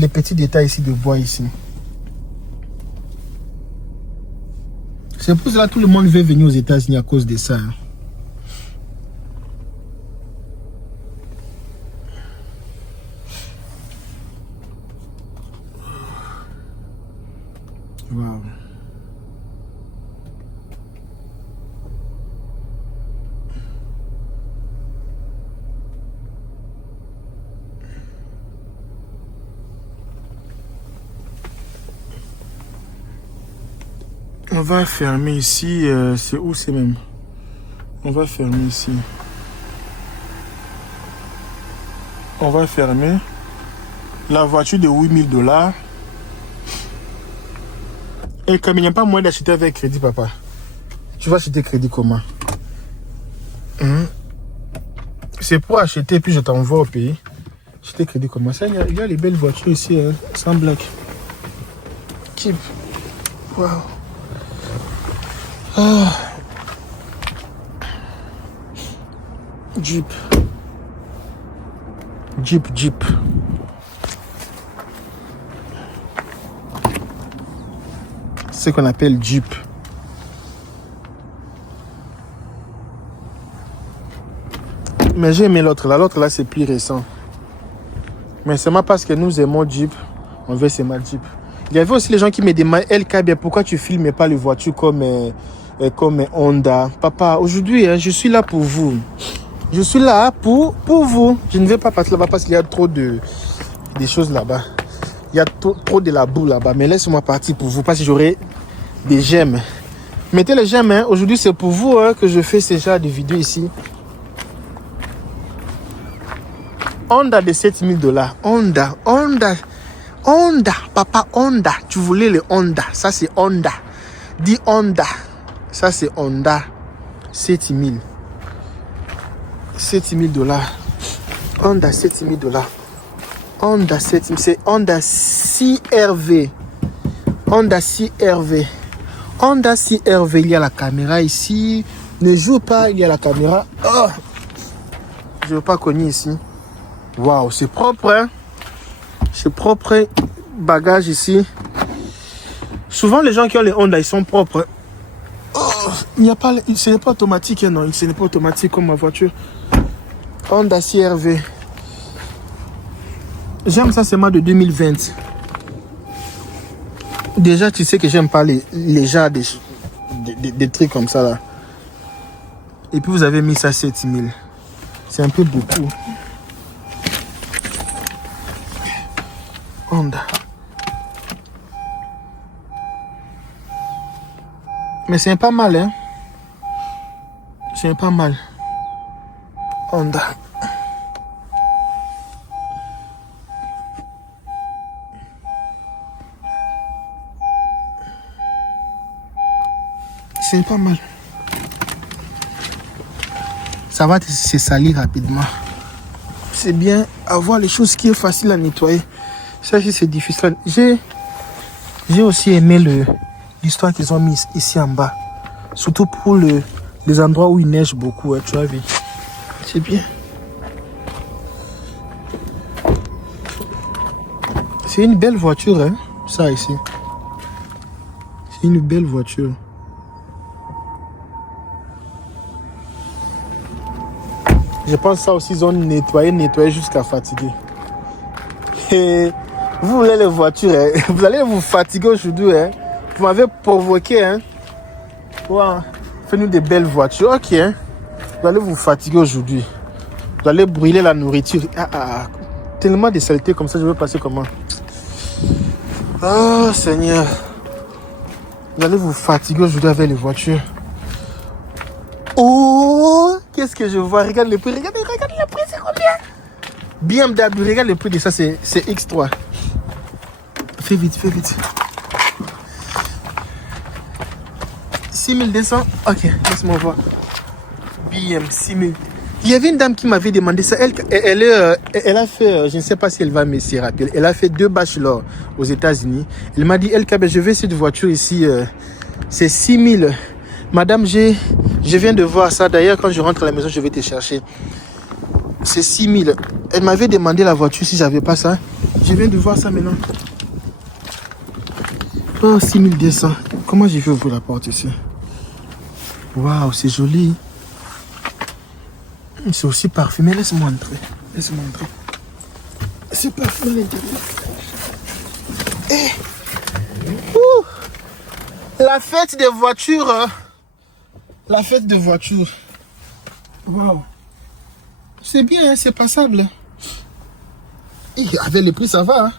petits détails ici de bois ici. C'est pour cela que tout le monde veut venir aux États-Unis à cause de ça. Hein. Wow. On va fermer ici. C'est où c'est même? On va fermer ici. On va fermer. La voiture de $8 000. Et comme il n'y a pas moyen d'acheter avec crédit, papa. Tu vas acheter crédit comment? C'est pour acheter, puis je t'envoie au pays. Acheter crédit comment? Ça, il y a les belles voitures ici, hein, sans blague. Jeep. Wow. Ah. Jeep. C'est ce qu'on appelle Jeep. Mais j'ai aimé l'autre là. L'autre là, c'est plus récent. Mais c'est moi parce que nous aimons Jeep. On veut c'est ma Jeep. Il y avait aussi les gens qui me demandent, LKB, pourquoi tu filmes pas les voitures comme Honda? Papa, aujourd'hui, hein, je suis là pour vous. Je suis là pour vous. Je ne vais pas passer là-bas parce qu'il y a trop des choses là-bas. Il y a trop de la boue là-bas. Mais laisse-moi partir pour vous parce que j'aurai des j'aime. Mettez les j'aime. Hein. Aujourd'hui, c'est pour vous hein, que je fais ce genre de vidéos ici. Honda de 7000 $. Honda. Papa, Honda. Tu voulais le Honda. Ça, c'est Honda. Dis Honda. Ça, c'est Honda. 7000. 7000 $. Honda 7000 $. Honda 7000. C'est Honda CR-V. Honda CR-V. Honda CR-V. Il y a la caméra ici. Ne joue pas, il y a la caméra. Oh. Je ne veux pas cogner ici. Waouh, c'est propre, hein? C'est propre. Bagage ici. Souvent, les gens qui ont les Honda, ils sont propres. Oh, il n'y a pas, ce n'est pas automatique, hein, non. Ce n'est pas automatique comme ma voiture. Honda CR-V. J'aime ça, c'est moi de 2020. Déjà, tu sais que j'aime pas les genres des trucs comme ça, là. Et puis, vous avez mis ça 7000. C'est un peu beaucoup. Honda. Mais c'est pas mal, hein. C'est pas mal. Honda. C'est pas mal. Ça va se salir rapidement. C'est bien avoir les choses qui est facile à nettoyer. Ça, c'est difficile. J'ai aussi aimé l'histoire qu'ils ont mise ici en bas. Surtout pour les endroits où il neige beaucoup, hein, tu as vu. C'est bien. C'est une belle voiture, hein, ça ici. C'est une belle voiture. Je pense que ça aussi, ils ont nettoyé jusqu'à fatiguer. Et vous voulez les voitures, hein? Vous allez vous fatiguer aujourd'hui. Hein? Vous m'avez provoqué. Hein? Wow. Faites-nous des belles voitures. Ok. Hein? Vous allez vous fatiguer aujourd'hui. Vous allez brûler la nourriture. Tellement de saleté comme ça, je vais passer comment? Oh Seigneur. Vous allez vous fatiguer aujourd'hui avec les voitures. Oh, qu'est-ce que je vois? Regarde le prix. Regarde le prix, c'est combien? BMW, regarde le prix de ça, c'est X3. Fais vite. 6200. Ok, laisse-moi voir. BM 6000. Il y avait une dame qui m'avait demandé ça. Elle a fait, je ne sais pas si elle va me s'y rappeler. Elle a fait 2 bachelors aux États-Unis. Elle m'a dit, LKB, je vais cette voiture ici. C'est 6000. Madame, je viens de voir ça. D'ailleurs, quand je rentre à la maison, je vais te chercher. C'est 6000. Elle m'avait demandé la voiture si j'avais pas ça. Je viens de voir ça maintenant. Oh, 6200. Comment je vais ouvrir la porte ici? Waouh, c'est joli. C'est aussi parfumé. Laisse-moi entrer. C'est parfumé à l'intérieur. La fête des voitures. Hein? La fête de voitures. Waouh. C'est bien, hein, c'est passable. Et avec les prix, ça va. Hein?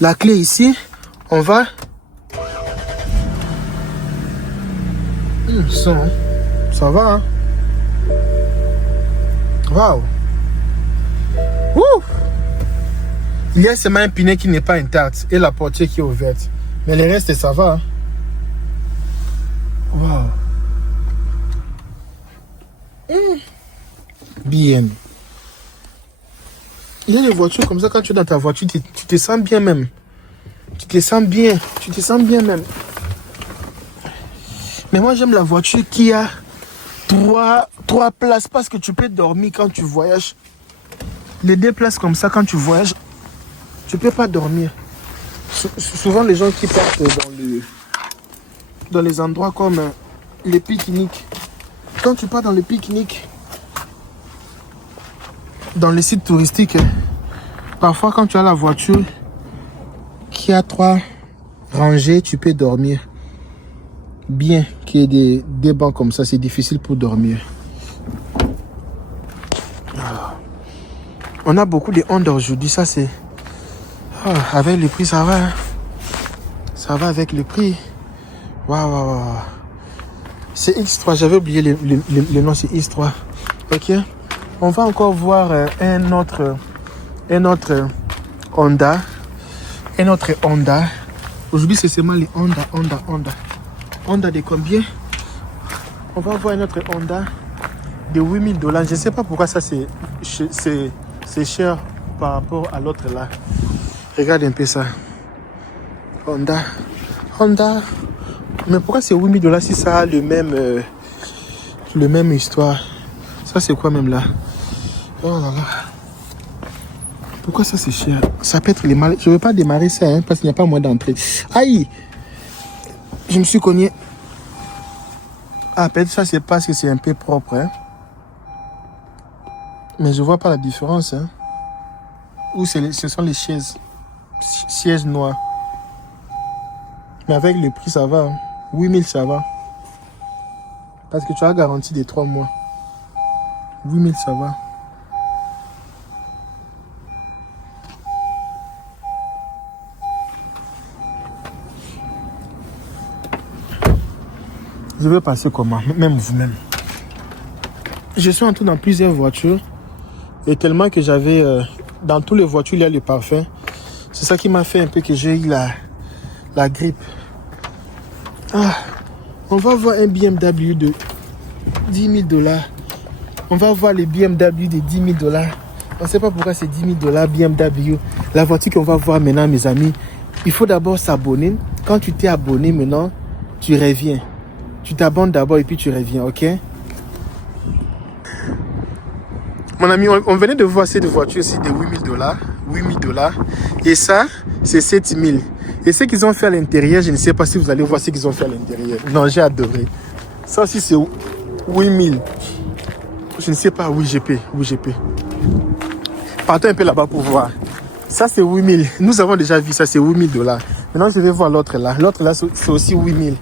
La clé ici, on va. Ça va. Hein? Waouh. Il y a seulement un pneu qui n'est pas intact et la portière qui est ouverte. Mais le reste, ça va. Hein? Waouh. Bien. Il y a des voitures comme ça, quand tu es dans ta voiture, tu te sens bien même. Tu te sens bien même. Mais moi, j'aime la voiture qui a trois places parce que tu peux dormir quand tu voyages. Les 2 places comme ça, quand tu voyages, tu peux pas dormir. Souvent, les gens qui partent dans les endroits comme les pique-niques. Quand tu pars dans les pique-niques, dans les sites touristiques, parfois quand tu as la voiture qui a 3 rangées, tu peux dormir. Bien qu'il y ait des bancs comme ça, c'est difficile pour dormir. On a beaucoup de Honda aujourd'hui, ça c'est... avec le prix, ça va. Hein? Ça va avec le prix. Waouh. C'est X3, j'avais oublié le nom, c'est X3. Ok. On va encore voir un autre un autre Honda. Un autre Honda. Aujourd'hui, c'est seulement les Honda. Honda de combien? On va voir un autre Honda de 8 000 $. Je ne sais pas pourquoi ça c'est cher par rapport à l'autre là. Regarde un peu ça. Honda. Mais pourquoi c'est 8 000 $ si ça a le même histoire? Ça c'est quoi même là? Oh là là. Pourquoi ça c'est cher? Ça peut être les mal. Je ne veux pas démarrer ça hein, parce qu'il n'y a pas moyen d'entrer. Aïe! Je me suis cogné. Ah, peut-être ça c'est parce que c'est un peu propre. Hein? Mais je vois pas la différence. Hein? Ou ce sont les sièges noirs. Mais avec le prix ça va. Hein? 8 000 ça va. Parce que tu as garantie des 3 mois. 8 000 ça va. Je vais passer comment? Même vous-même. Je suis entré dans plusieurs voitures. Et tellement que j'avais... dans toutes les voitures, il y a le parfum. C'est ça qui m'a fait un peu que j'ai eu la grippe. Ah, on va voir un BMW de 10 000 $. On va voir les BMW de 10 000 $. On ne sait pas pourquoi c'est 10 000 $ BMW. La voiture qu'on va voir maintenant, mes amis, il faut d'abord s'abonner. Quand tu t'es abonné maintenant, tu reviens. Tu t'abonnes d'abord et puis tu reviens, ok? Mon ami, on venait de voir cette voiture ici de 8 000 $. 8 000 $. Et ça, c'est 7 000. Et ce qu'ils ont fait à l'intérieur, je ne sais pas si vous allez voir ce qu'ils ont fait à l'intérieur. Non, j'ai adoré. Ça aussi, c'est 8 000. Je ne sais pas, oui, GP. Partons un peu là-bas pour voir. Ça, c'est 8 000. Nous avons déjà vu ça, c'est 8 000 $. Maintenant, je vais voir l'autre là. L'autre là, c'est aussi 8 000.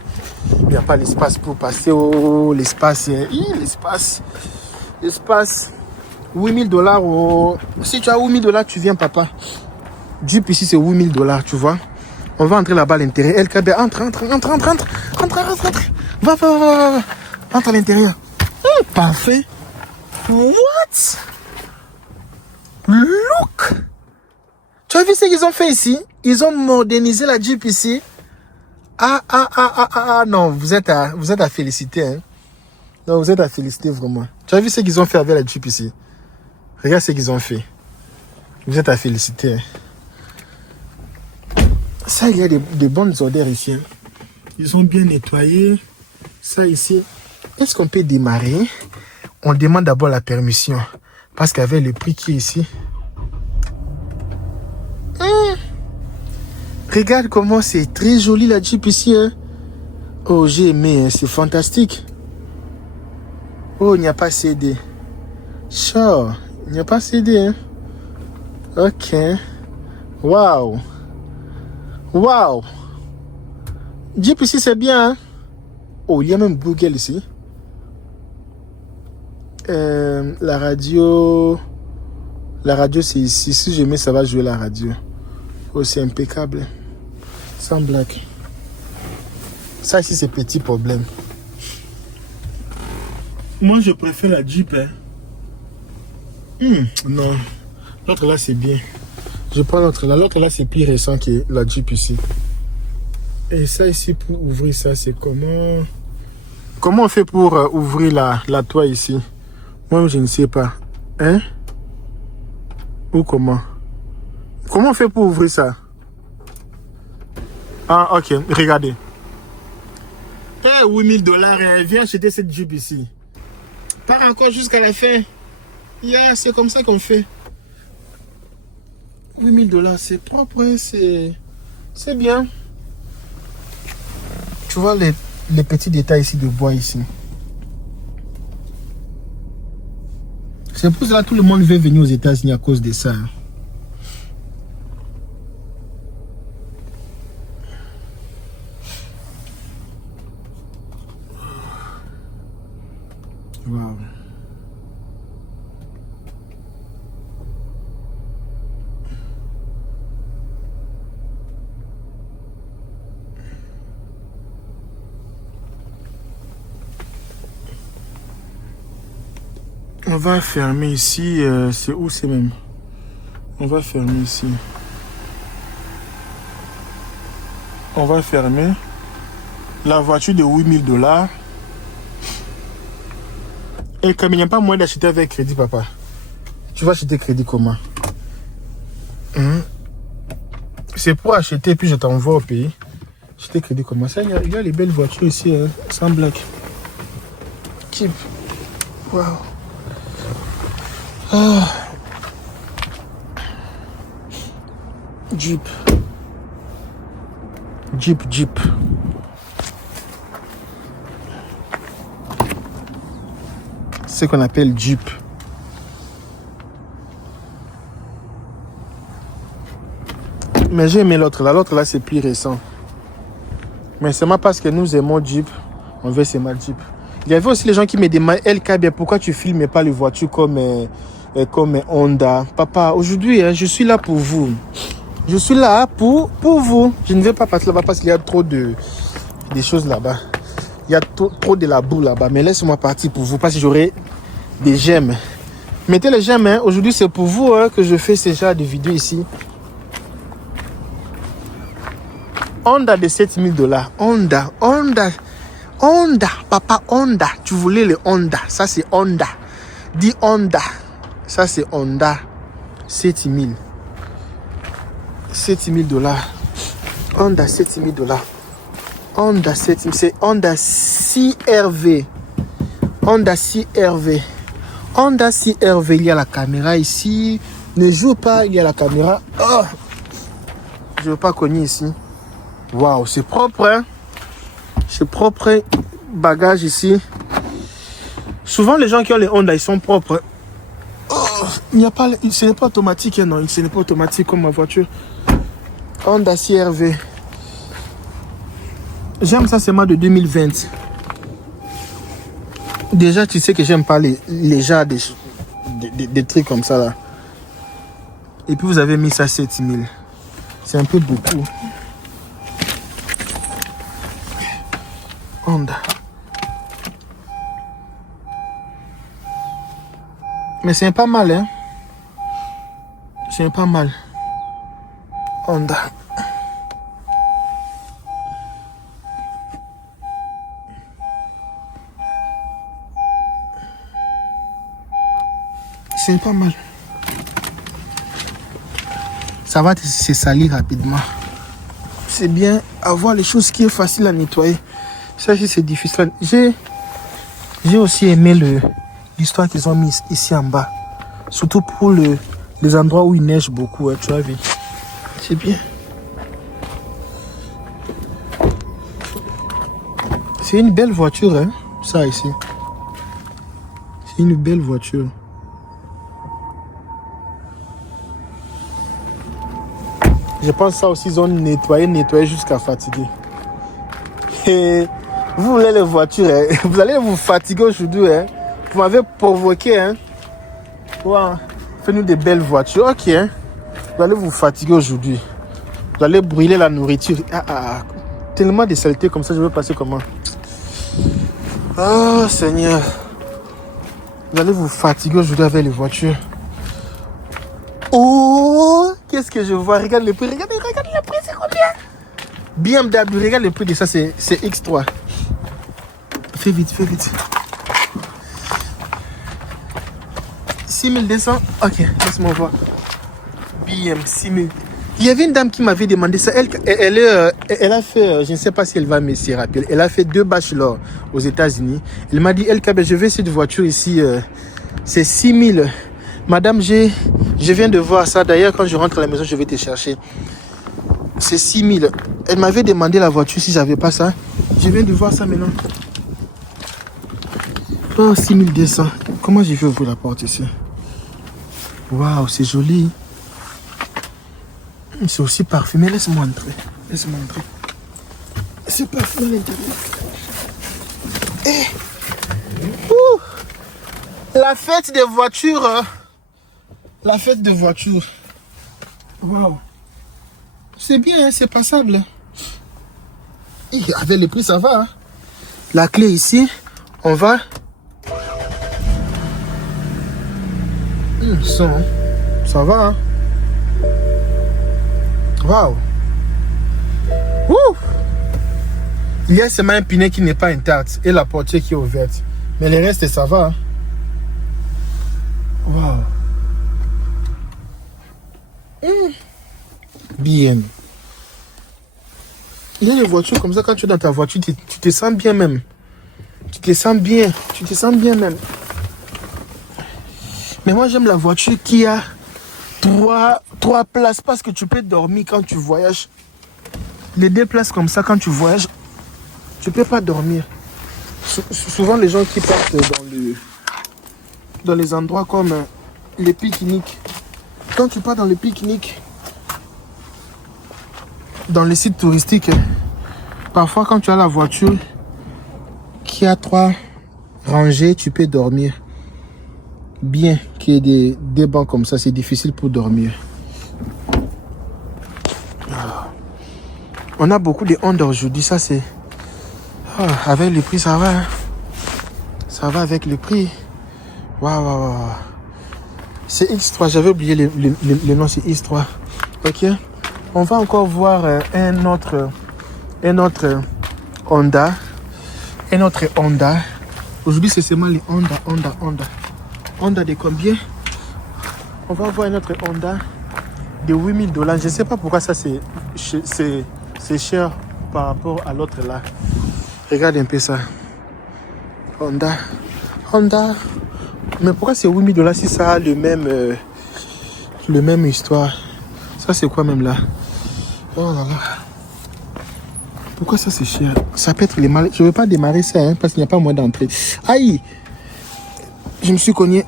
Il n'y a pas l'espace pour passer. Oh, l'espace. L'espace. 8 000 $. Oh. Si tu as 8 000 $, tu viens, papa. Jeep ici, c'est 8 000 $, tu vois. On va entrer là-bas à l'intérieur. LKB, entre. Va. Entre à l'intérieur. Parfait. What? Look! Tu as vu ce qu'ils ont fait ici? Ils ont modernisé la Jeep ici. Non, vous êtes à féliciter. Hein? Non, vous êtes à féliciter vraiment. Tu as vu ce qu'ils ont fait avec la Jeep ici? Regarde ce qu'ils ont fait. Vous êtes à féliciter. Hein? Ça, il y a des bonnes odeurs ici. Hein? Ils ont bien nettoyé. Ça ici. Est-ce qu'on peut démarrer? On demande d'abord la permission. Parce qu'avec le prix qui est ici. Regarde comment c'est très joli la Jeep ici. Hein? Oh, j'ai aimé. Hein? C'est fantastique. Oh, il n'y a pas CD. Sure. Il n'y a pas CD. Hein? Ok. Wow. Jeep ici, c'est bien. Hein? Oh, il y a même Google ici. La radio, c'est ici. Si je mets, ça va jouer la radio. Oh, c'est impeccable. Sans blague. Ça ici, c'est petit problème. Moi, je préfère la Jeep. Hein. Non. L'autre là, c'est bien. Je prends l'autre là. L'autre là, c'est plus récent que la Jeep ici. Et ça ici, pour ouvrir ça, c'est comment? Comment on fait pour ouvrir la toit ici? Moi, je ne sais pas. Hein? Ou comment? Comment on fait pour ouvrir ça? Ah, ok. Regardez. 8 000 $. Viens acheter cette Jeep ici. Pas encore jusqu'à la fin. Yeah, c'est comme ça qu'on fait. 8 000 $, c'est propre. Hein? C'est bien. Tu vois les petits détails ici de bois ici. C'est pour ça que tout le monde veut venir aux États-Unis à cause de ça. Wow. On va fermer ici. C'est où c'est même? On va fermer ici. On va fermer. La voiture de 8 000 $. Et comme il n'y a pas moyen d'acheter avec crédit, papa, tu vas acheter crédit comment? C'est pour acheter, puis je t'envoie au pays. Acheter crédit comment? Ça, il y a les belles voitures ici, hein, sans blague. Jeep. Wow. Oh. Jeep. Jeep, Jeep. C'est ce qu'on appelle Jeep. Mais j'ai aimé l'autre là. L'autre là, c'est plus récent. Mais c'est moi parce que nous aimons Jeep. On veut c'est ma Jeep. Il y avait aussi les gens qui me demandent, LK, pourquoi tu filmes pas les voitures comme Honda? Papa, aujourd'hui, je suis là pour vous. Je suis là pour vous. Je ne vais pas passer là-bas parce qu'il y a trop des choses là-bas. Il y a trop de la boue là-bas. Mais laisse-moi partir pour vous parce que j'aurai des j'aime. Mettez les j'aime. Hein. Aujourd'hui, c'est pour vous que je fais ce genre de vidéos ici. Honda de 7 000 $. Honda. Papa, Honda. Tu voulais le Honda. Ça, c'est Honda. Dis Honda. Ça, c'est Honda. 7 000. 7 000 $. Honda 7 000 $. Honda 7 000. C'est Honda CR-V. Honda CR-V. Honda CR-V. Il y a la caméra ici. Ne joue pas. Il y a la caméra. Oh. Je ne veux pas cogner ici. Waouh, c'est propre. Hein? C'est propre. Bagage ici. Souvent, les gens qui ont les Honda, ils sont propres. Oh, il n'y a pas, ce n'est pas automatique, hein, non. Ce n'est pas automatique comme ma voiture. Honda CR-V. J'aime ça, c'est moi de 2020. Déjà, tu sais que j'aime pas les genres des trucs comme ça là. Et puis vous avez mis ça 7 000. C'est un peu beaucoup. Honda. Mais c'est pas mal, hein. C'est pas mal. Honda. C'est pas mal. Ça va se salir rapidement. C'est bien avoir les choses qui est facile à nettoyer. Ça, c'est difficile. J'ai aussi aimé l'histoire qu'ils ont mise ici en bas. Surtout pour les endroits où il neige beaucoup, hein, tu as vu. C'est bien. C'est une belle voiture, hein, ça ici. C'est une belle voiture. Je pense que ça aussi, ils ont nettoyé jusqu'à fatiguer. Et vous voulez les voitures, hein? Vous allez vous fatiguer aujourd'hui. Hein? Vous m'avez provoqué. Hein? Wow. Faites-nous des belles voitures. Ok. Hein? Vous allez vous fatiguer aujourd'hui. Vous allez brûler la nourriture. Tellement de saleté comme ça, je vais passer comment? Oh Seigneur. Vous allez vous fatiguer aujourd'hui avec les voitures. Oh, qu'est-ce que je vois? Regarde le prix. Regarde le prix, c'est combien? BMW, regarde le prix de ça, c'est X3. Fais vite. 6200. Ok, laisse-moi voir. BM 6000. Il y avait une dame qui m'avait demandé ça. Elle a fait, je ne sais pas si elle va me s'y rappeler. Elle a fait 2 bachelors aux États-Unis. Elle m'a dit, LK, je vais cette voiture ici. C'est 6000. Madame, je viens de voir ça. D'ailleurs, quand je rentre à la maison, je vais te chercher. C'est 6000. Elle m'avait demandé la voiture si j'avais pas ça. Je viens de voir ça maintenant. Oh, 6200. Comment je vais ouvrir la porte ici? Waouh, c'est joli. C'est aussi parfumé. Laisse-moi entrer. C'est parfumé à l'intérieur. La fête des voitures. La fête des voitures. Waouh. C'est bien, hein, c'est passable. Et avec les prix, ça va. Hein. La clé ici, on va. Ça va. Hein. Waouh. Ouh. Il y a seulement un pneu qui n'est pas intact et la portière qui est ouverte. Mais le reste, ça va. Waouh. Bien. Il y a des voitures comme ça, quand tu es dans ta voiture, tu te sens bien même. Tu te sens bien. Tu te sens bien même. Mais moi, j'aime la voiture qui a trois places parce que tu peux dormir quand tu voyages. Les 2 places comme ça, quand tu voyages, tu ne peux pas dormir. Souvent, les gens qui partent dans les endroits comme les pique-niques. Quand tu pars dans les pique-niques, dans les sites touristiques, parfois quand tu as la voiture qui a 3 rangées, tu peux dormir. Bien qu'il y ait des bancs comme ça, c'est difficile pour dormir. On a beaucoup de Honda aujourd'hui, ça c'est... avec le prix, ça va. Hein? Ça va avec le prix. Waouh. C'est X3, j'avais oublié le nom, c'est X3. Ok. On va encore voir un autre Honda. Un autre Honda. Aujourd'hui, c'est seulement les Honda. Honda de combien? On va voir un autre Honda de $8000. Je ne sais pas pourquoi ça c'est cher par rapport à l'autre là. Regarde un peu ça. Honda. Mais pourquoi c'est $8000 si ça a le même histoire? Ça c'est quoi même là? Oh là là. Pourquoi ça c'est cher? Ça peut être les mal. Je ne veux pas démarrer ça hein, parce qu'il n'y a pas moyen d'entrer. Aïe! Je me suis cogné.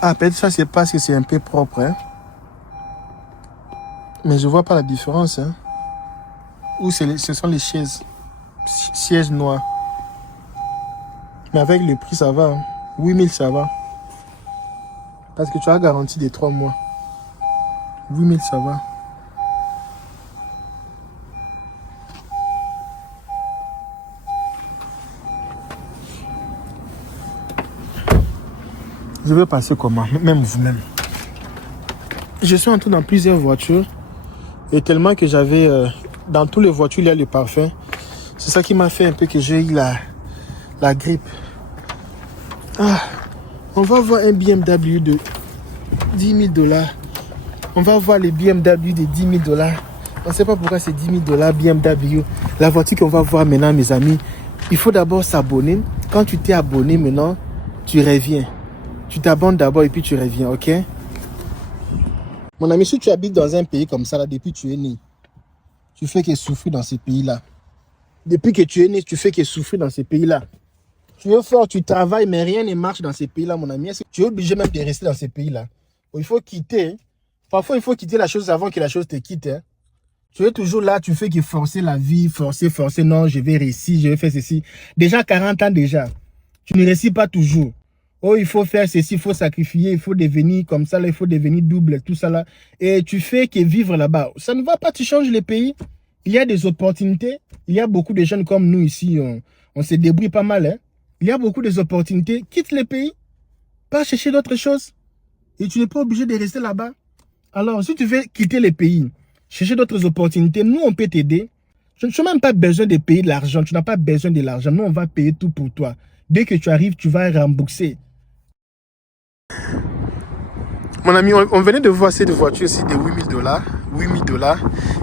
Ah, peut-être ça c'est parce que c'est un peu propre. Hein? Mais je vois pas la différence. Hein? Ou ce sont les sièges noirs. Mais avec le prix, ça va. Hein? 8000, ça va. Parce que tu as garantie des 3 mois. 8000, ça va. Je vais passer comment? Même vous-même. Je suis entré dans plusieurs voitures. Et tellement que j'avais... dans toutes les voitures, il y a le parfum. C'est ça qui m'a fait un peu que j'ai eu la grippe. Ah, on va voir un BMW de $10,000. On va voir les BMW de $10,000. On ne sait pas pourquoi c'est $10,000 BMW. La voiture qu'on va voir maintenant, mes amis, il faut d'abord s'abonner. Quand tu t'es abonné maintenant, tu reviens. Tu t'abonnes d'abord et puis tu reviens, ok? Mon ami, si tu habites dans un pays comme ça, là, depuis que tu es né, tu fais que souffrir dans ces pays-là. Depuis que tu es né, tu fais que souffrir dans ces pays-là. Tu es fort, tu travailles, mais rien ne marche dans ces pays-là, mon ami. Tu es obligé même de rester dans ces pays-là. Il faut quitter. Parfois, il faut quitter la chose avant que la chose te quitte. Hein. Tu es toujours là, tu fais que forcer la vie, forcer. Non, je vais réussir, je vais faire ceci. Déjà 40 ans déjà. Tu ne réussis pas toujours. Oh, il faut faire ceci, il faut sacrifier, il faut devenir comme ça, là, il faut devenir double, tout ça là. Et tu fais que vivre là-bas. Ça ne va pas, tu changes les pays. Il y a des opportunités. Il y a beaucoup de jeunes comme nous ici. On se débrouille pas mal. Hein. Il y a beaucoup d'opportunités. Quitte les pays. Pas chercher d'autres choses. Et tu n'es pas obligé de rester là-bas. Alors, si tu veux quitter les pays, chercher d'autres opportunités, nous, on peut t'aider. Tu n'as même pas besoin de payer de l'argent. Tu n'as pas besoin de l'argent. Nous, on va payer tout pour toi. Dès que tu arrives, tu vas rembourser. Mon ami, on venait de voir cette voiture ici de $8000. $8000.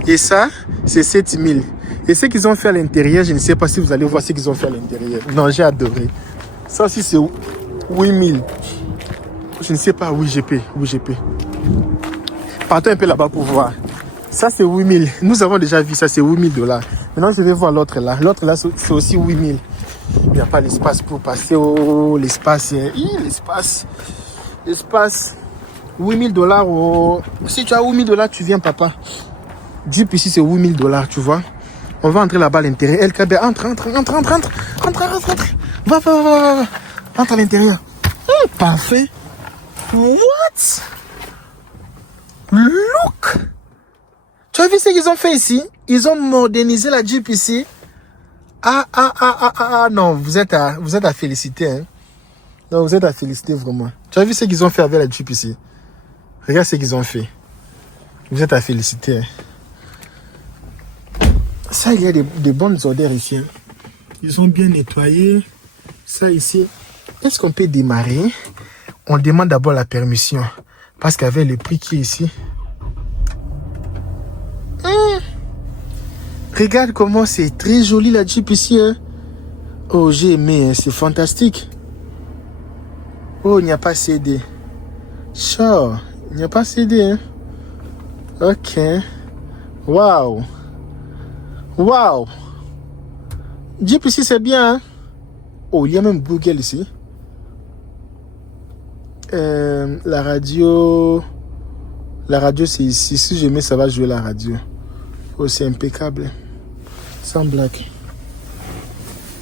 Et ça, c'est 7000. Et ce qu'ils ont fait à l'intérieur, je ne sais pas si vous allez voir ce qu'ils ont fait à l'intérieur. Non, j'ai adoré. Ça aussi, c'est 8000. Je ne sais pas, oui, je peux. Partons un peu là-bas pour voir. Ça, c'est 8000. Nous avons déjà vu ça, c'est $8000. Maintenant, je vais voir l'autre là. L'autre là, c'est aussi 8000. Il n'y a pas l'espace pour passer. Oh, l'espace. L'espace. $8000. Oh. Si tu as $8000, tu viens, papa. Jeep ici, c'est $8000, tu vois. On va entrer là-bas à l'intérieur. LKB, entre. Va. Entre à l'intérieur. Parfait. What? Look. Tu as vu ce qu'ils ont fait ici? Ils ont modernisé la Jeep ici. Non, vous êtes à féliciter. Hein? Non, vous êtes à féliciter vraiment. Tu as vu ce qu'ils ont fait avec la Jeep ici? Regarde ce qu'ils ont fait. Vous êtes à féliciter. Ça, il y a des bonnes odeurs ici. Ils sont bien nettoyés. Ça ici, est-ce qu'on peut démarrer? On demande d'abord la permission. Parce qu'avec le prix qui est ici. Regarde comment c'est très joli la Jeep ici. Hein? Oh, j'ai aimé, hein? C'est fantastique. Oh, il n'y a pas CD. Sure, il n'y a pas CD. Hein? Ok. Waouh. Waouh. Jeep ici, c'est bien. Hein? Oh, il y a même Google ici. La radio, c'est ici. Si je mets, ça va jouer la radio. Oh, c'est impeccable. Sans blague.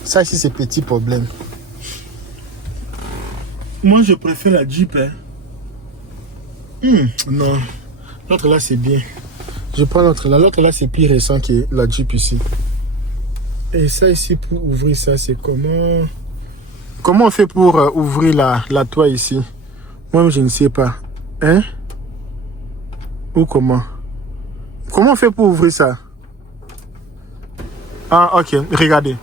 Ça ici, c'est petit problème. Moi, je préfère la Jeep. Hein. Non. L'autre là, c'est bien. Je prends l'autre là. L'autre là, c'est plus récent que la Jeep ici. Et ça ici, pour ouvrir ça, c'est comment? Comment on fait pour ouvrir la toile ici? Moi, je ne sais pas. Hein? Ou comment? Comment on fait pour ouvrir ça? Ah, ok. Regardez.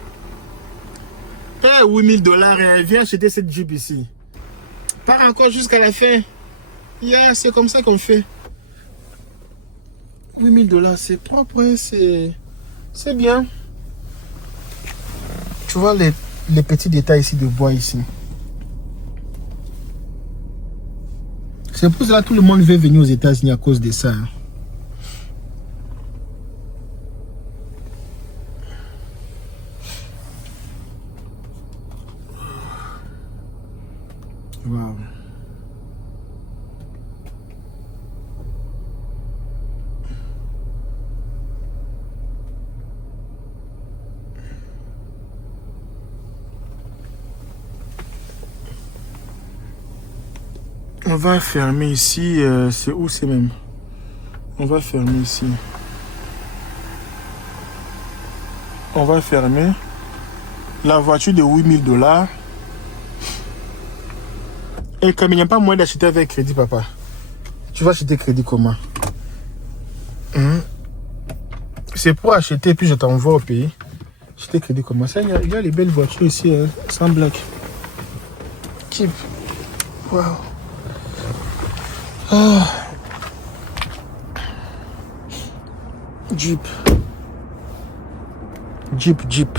Eh, 8000 $. Viens acheter cette Jeep ici. Pas encore jusqu'à la fin. Yeah, c'est comme ça qu'on fait. 8000 $, c'est propre. Hein, c'est bien. Tu vois les petits détails ici de bois ici. C'est pour cela que tout le monde veut venir aux États-Unis à cause de ça. Hein. Wow. On va fermer ici. C'est où c'est même? On va fermer ici. On va fermer. La voiture de 8000 $. Et comme il n'y a pas moyen d'acheter avec crédit, papa, tu vas acheter crédit comment? C'est pour acheter, puis je t'envoie au pays. Acheter crédit comment? Ça, il y a les belles voitures ici, hein, sans blague. Jeep. Wow. Oh. Jeep. Jeep.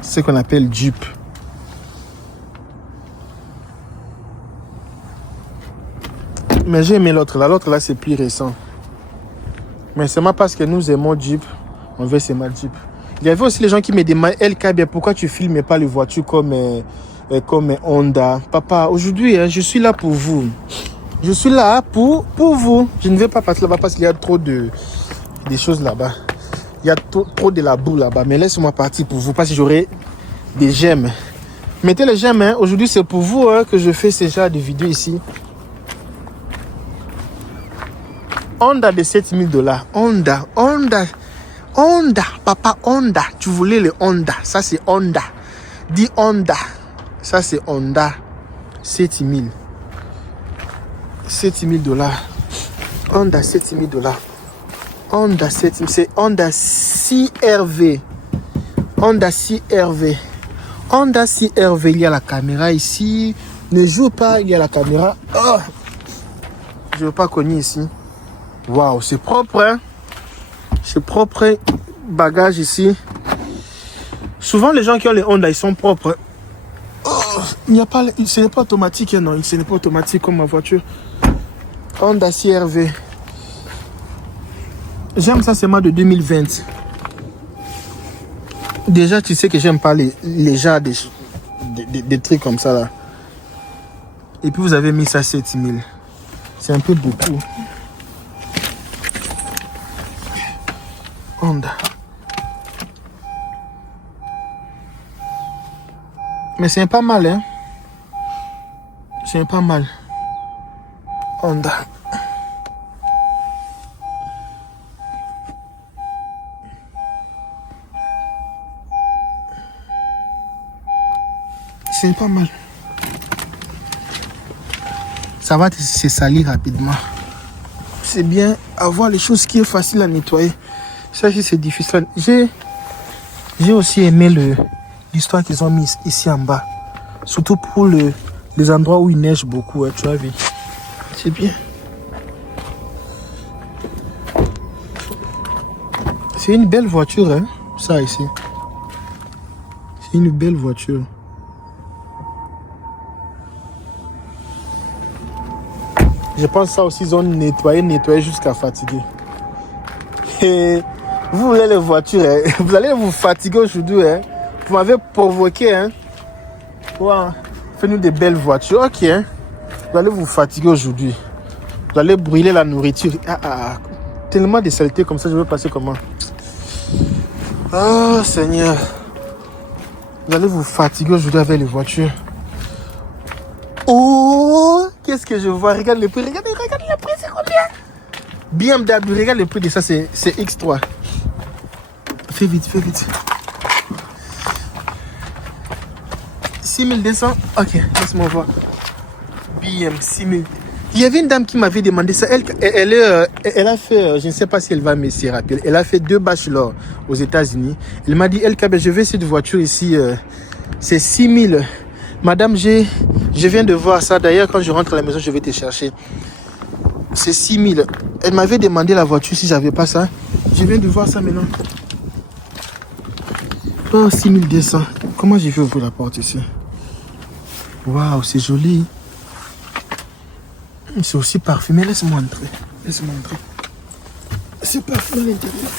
C'est ce qu'on appelle Jeep. Mais j'ai aimé l'autre là. L'autre là, c'est plus récent. Mais c'est moi parce que nous aimons Jeep. On veut c'est ma Jeep. Il y avait aussi les gens qui me demandent, LK, pourquoi tu filmes pas les voitures comme Honda? Papa, aujourd'hui, hein, je suis là pour vous. Je suis là pour vous. Je ne vais pas passer là-bas parce qu'il y a trop des choses là-bas. Il y a trop de la boue là-bas. Mais laisse-moi partir pour vous parce que j'aurai des j'aime. Mettez les j'aime. Hein. Aujourd'hui, c'est pour vous hein, que je fais ce genre de vidéos ici. Honda de 7000 $. Honda. Papa, Honda. Tu voulais le Honda. Ça, c'est Honda. Dis Honda. Ça, c'est Honda. 7000. 7000 $. Honda 7000 $. Honda 7000. C'est Honda CR-V. Honda CR-V. Honda CR-V. Il y a la caméra ici. Ne joue pas, il y a la caméra. Oh. Je ne veux pas cogner ici. Waouh, c'est propre, hein? C'est propre. Bagage ici. Souvent, les gens qui ont les Honda, ils sont propres. Oh, il n'y a pas, ce n'est pas automatique, hein, non. Ce n'est pas automatique comme ma voiture. Honda CR-V. J'aime ça, c'est moi de 2020. Déjà, tu sais que j'aime pas les genres des trucs comme ça, là. Et puis, vous avez mis ça 7000. C'est un peu beaucoup. Honda. Mais c'est pas mal, hein. C'est pas mal. Honda. C'est pas mal. ça va se salir rapidement. C'est bien avoir les choses qui est facile à nettoyer. Ça, c'est difficile. J'ai aussi aimé l'histoire qu'ils ont mise ici en bas. Surtout pour les endroits où il neige beaucoup, hein, tu as vu. C'est bien. C'est une belle voiture, hein, ça ici. C'est une belle voiture. Je pense que ça aussi, ils ont nettoyé jusqu'à fatiguer. Et vous voulez les voitures, hein? Vous allez vous fatiguer aujourd'hui. Hein? Vous m'avez provoqué. Hein? Ouais. Faites-nous des belles voitures. Ok. Hein? Vous allez vous fatiguer aujourd'hui. Vous allez brûler la nourriture. Tellement de saleté comme ça, je vais passer comment? Oh Seigneur. Vous allez vous fatiguer aujourd'hui avec les voitures. Oh, qu'est-ce que je vois? Regarde le prix. Regarde le prix, c'est combien? BMW, regarde le prix de ça, c'est X3. Fais vite. 6200. Ok, laisse-moi voir. BM 6000. Il y avait une dame qui m'avait demandé ça. Elle a fait, je ne sais pas si elle va me s'y rappeler. Elle a fait 2 bachelors aux États-Unis. Elle m'a dit, LKB, je vais cette voiture ici. C'est 6000. Madame, je viens de voir ça. D'ailleurs, quand je rentre à la maison, je vais te chercher. C'est 6000. Elle m'avait demandé la voiture si j'avais pas ça. Je viens de voir ça maintenant. Oh, 6200. Comment j'ai fait ouvrir la porte ici? Waouh, c'est joli. C'est aussi parfumé. Laisse-moi entrer. C'est parfumé à l'intérieur.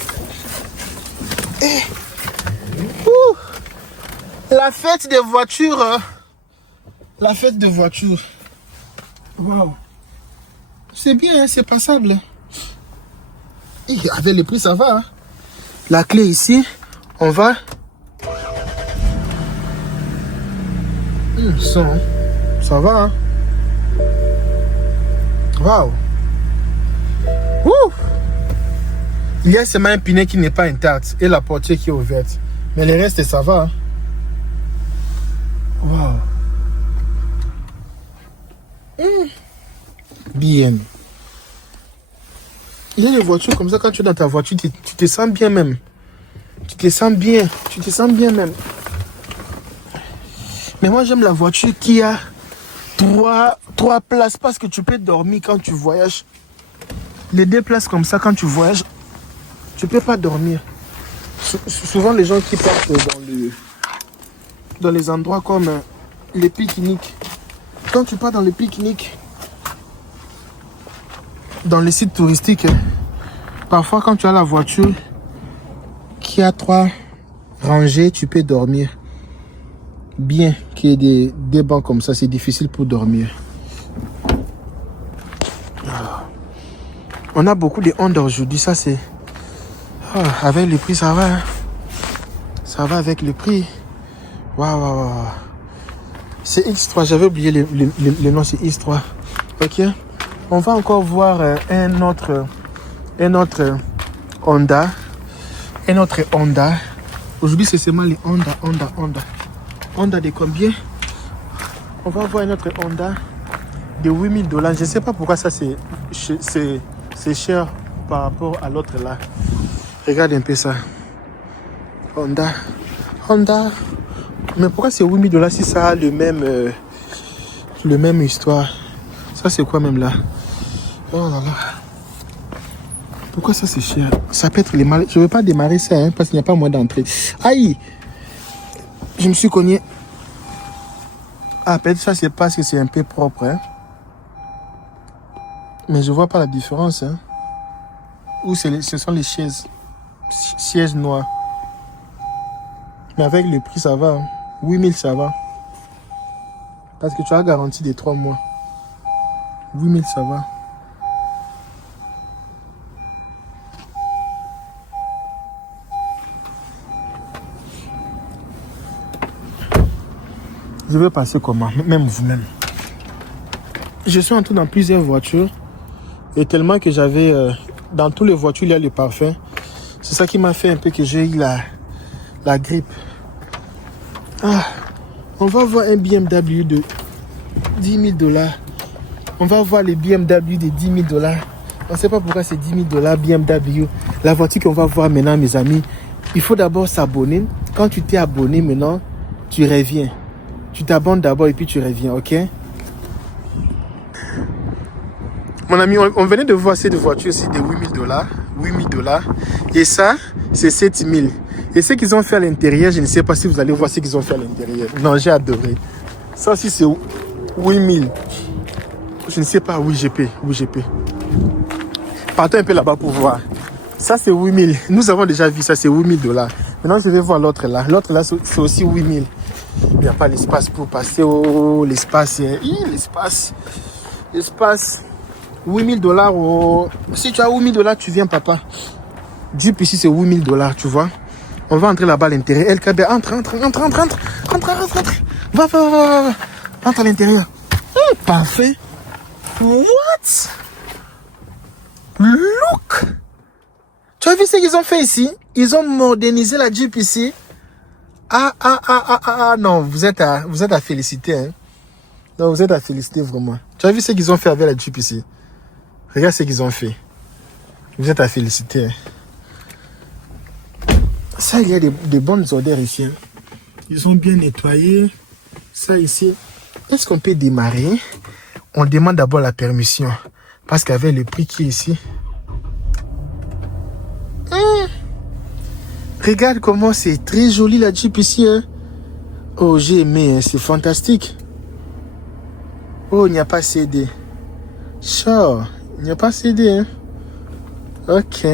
La fête des voitures. La fête de voitures. Waouh. C'est bien, hein, c'est passable. Et avec les prix, ça va. Hein. La clé ici, on va. Ça va. Hein. Waouh. Il y a seulement un pneu qui n'est pas intact et la portière qui est ouverte. Mais le reste, ça va. Hein. Waouh. Bien. Il y a des voitures comme ça, quand tu es dans ta voiture, tu te sens bien même. Tu te sens bien même. Mais moi, j'aime la voiture qui a trois places parce que tu peux dormir quand tu voyages. Les 2 places comme ça, quand tu voyages, tu peux pas dormir. Souvent, les gens qui partent dans les endroits comme les pique-niques. Quand tu pars dans les pique-niques, dans les sites touristiques, parfois quand tu as la voiture qui a 3 rangées, tu peux dormir. Bien qu'il y ait des bancs comme ça, c'est difficile pour dormir. On a beaucoup de Honda aujourd'hui, ça c'est... avec le prix, ça va. Hein? Ça va avec le prix. Waouh. C'est X3, j'avais oublié le nom, c'est X3. Ok. On va encore voir un autre Honda. Aujourd'hui, c'est seulement les Honda. Honda de combien? On va voir un autre Honda de $8000. Je ne sais pas pourquoi ça c'est cher par rapport à l'autre là. Regarde un peu ça. Honda. Mais pourquoi c'est $8000 si ça a le même histoire? Ça c'est quoi même là? Oh là là. Pourquoi ça c'est cher? Ça peut être les mal. Je ne veux pas démarrer ça hein, parce qu'il n'y a pas moyen d'entrer. Aïe! Je me suis cogné. Peut-être ça c'est parce que c'est un peu propre. Hein? Mais je vois pas la différence. Hein? Ou ce sont les sièges noirs. Mais avec le prix ça va. Hein? 8000 ça va. Parce que tu as garantie des 3 mois. 8000 ça va. Je vais passer comment? Même vous-même. Je suis entré dans plusieurs voitures. Et tellement que j'avais... dans toutes les voitures, il y a le parfum. C'est ça qui m'a fait un peu que j'ai eu la grippe. On va voir un BMW de $10 000. On va voir les BMW de 10 000 $. On ne sait pas pourquoi c'est 10 000 $ BMW. La voiture qu'on va voir maintenant, mes amis, il faut d'abord s'abonner. Quand tu t'es abonné maintenant, tu reviens. Tu t'abonnes d'abord et puis tu reviens, ok? Mon ami, on venait de voir cette voiture aussi de 8 000 $. 8 000 $. Et ça, c'est 7 000. Et ce qu'ils ont fait à l'intérieur, je ne sais pas si vous allez voir ce qu'ils ont fait à l'intérieur. Non, j'ai adoré. Ça aussi, c'est 8 000. Je ne sais pas, oui, GP. Partons un peu là-bas pour voir. Ça, c'est 8 000. Nous avons déjà vu ça, c'est 8 000 $. Maintenant, je vais voir l'autre là. L'autre là, c'est aussi 8 000. Il n'y a pas l'espace pour passer. Oh, l'espace. L'espace. 8 000 $. Oh. Si tu as 8 000 $, tu viens, papa. Jeep ici, c'est 8 000 $, tu vois. On va entrer là-bas à l'intérieur. LKB, entre. Va. Entre à l'intérieur. Parfait. What? Look! Tu as vu ce qu'ils ont fait ici? Ils ont modernisé la Jeep ici. Non, vous êtes à féliciter. Hein? Non, vous êtes à féliciter vraiment. Tu as vu ce qu'ils ont fait avec la Jeep ici? Regarde ce qu'ils ont fait. Vous êtes à féliciter. Hein? Ça, il y a des bonnes odeurs ici. Hein? Ils ont bien nettoyé. Ça ici. Est-ce qu'on peut démarrer? On demande d'abord la permission. Parce qu'avec le prix qui est ici. Regarde comment c'est très joli la Jeep ici. Hein? Oh, j'ai aimé. Hein? C'est fantastique. Oh, il n'y a pas CD. Sure. Il n'y a pas CD. Hein? Ok.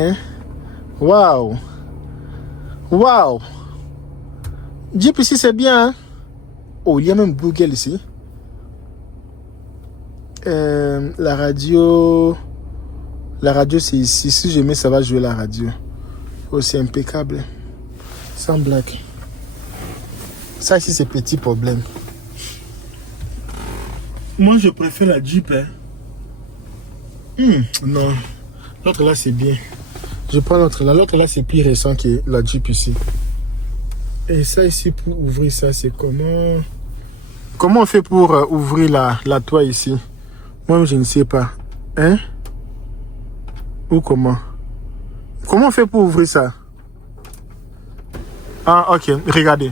Wow. Jeep ici, c'est bien. Hein? Oh, il y a même Google ici. La radio, c'est ici. Si je mets, ça va jouer la radio. Oh, c'est impeccable. Sans blague. Ça ici, c'est petit problème. Moi, je préfère la Jeep. Hein. Non. L'autre là, c'est bien. Je prends l'autre là. L'autre là, c'est plus récent que la Jeep ici. Et ça ici, pour ouvrir ça, c'est comment? Comment on fait pour ouvrir la toit ici? Moi, je ne sais pas. Hein? Ou comment? Comment on fait pour ouvrir ça? Ah, ok. Regardez.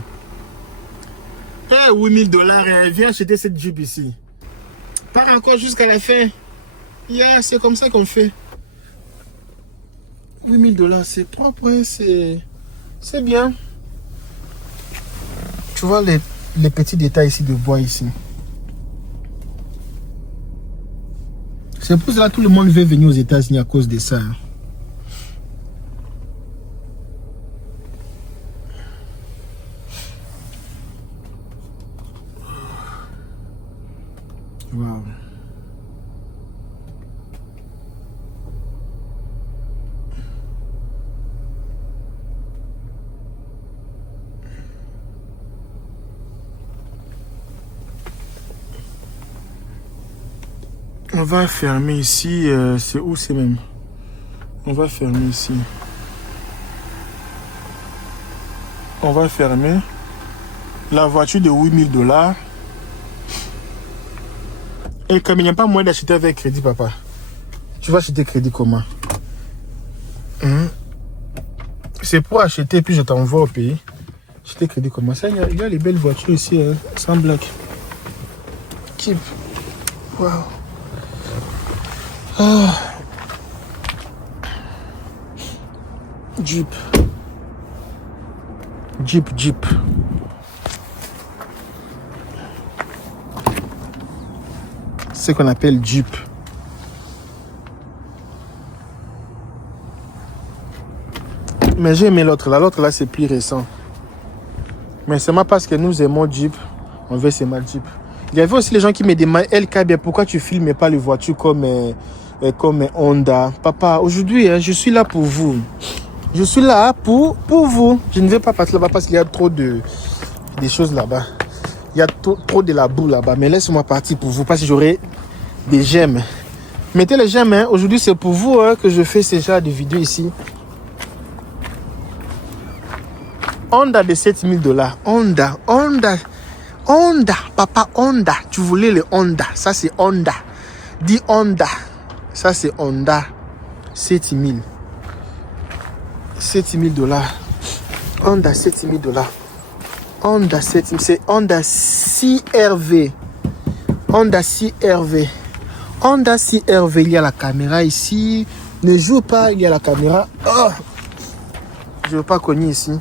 8 000 $. Viens acheter cette Jeep ici. Pas encore jusqu'à la fin. Yeah, c'est comme ça qu'on fait. 8 000 $, c'est propre. Hein, c'est bien. Tu vois les petits détails ici de bois ici. C'est pour cela que tout le monde veut venir aux États-Unis à cause de ça. Wow. On va fermer ici. C'est où c'est même? On va fermer ici. On va fermer. La voiture de 8 000 $. Et comme il n'y a pas moyen d'acheter avec crédit, papa, tu vas acheter crédit comment? C'est pour acheter, puis je t'envoie au pays. Acheter crédit comment? Ça, il y a les belles voitures ici, hein, sans blague. Keep. Wow. Ah. Jeep. Ce qu'on appelle Jeep. Mais j'ai aimé l'autre là. L'autre là, c'est plus récent. Mais c'est moi parce que nous aimons Jeep. On veut c'est ma Jeep. Il y avait aussi les gens qui me demandent, LKB, pourquoi tu filmes pas les voitures comme Honda? Papa, aujourd'hui, je suis là pour vous. Je suis là pour vous. Je ne vais pas passer là-bas parce qu'il y a trop des choses là-bas. Il y a trop de la boue là-bas. Mais laisse-moi partir pour vous parce que j'aurai des j'aime. Mettez les j'aime. Hein. Aujourd'hui, c'est pour vous que je fais ce genre de vidéos ici. Honda de 7 000 $. Honda, papa, Honda. Tu voulais le Honda. Ça, c'est Honda. Dis Honda. Ça, c'est Honda. 7000. 7000 dollars. Honda 7000 dollars. Honda 7000. C'est Honda CR-V. Honda CR-V. Honda CR-V. Il y a la caméra ici. Ne joue pas, il y a la caméra. Oh, je ne veux pas cogner ici.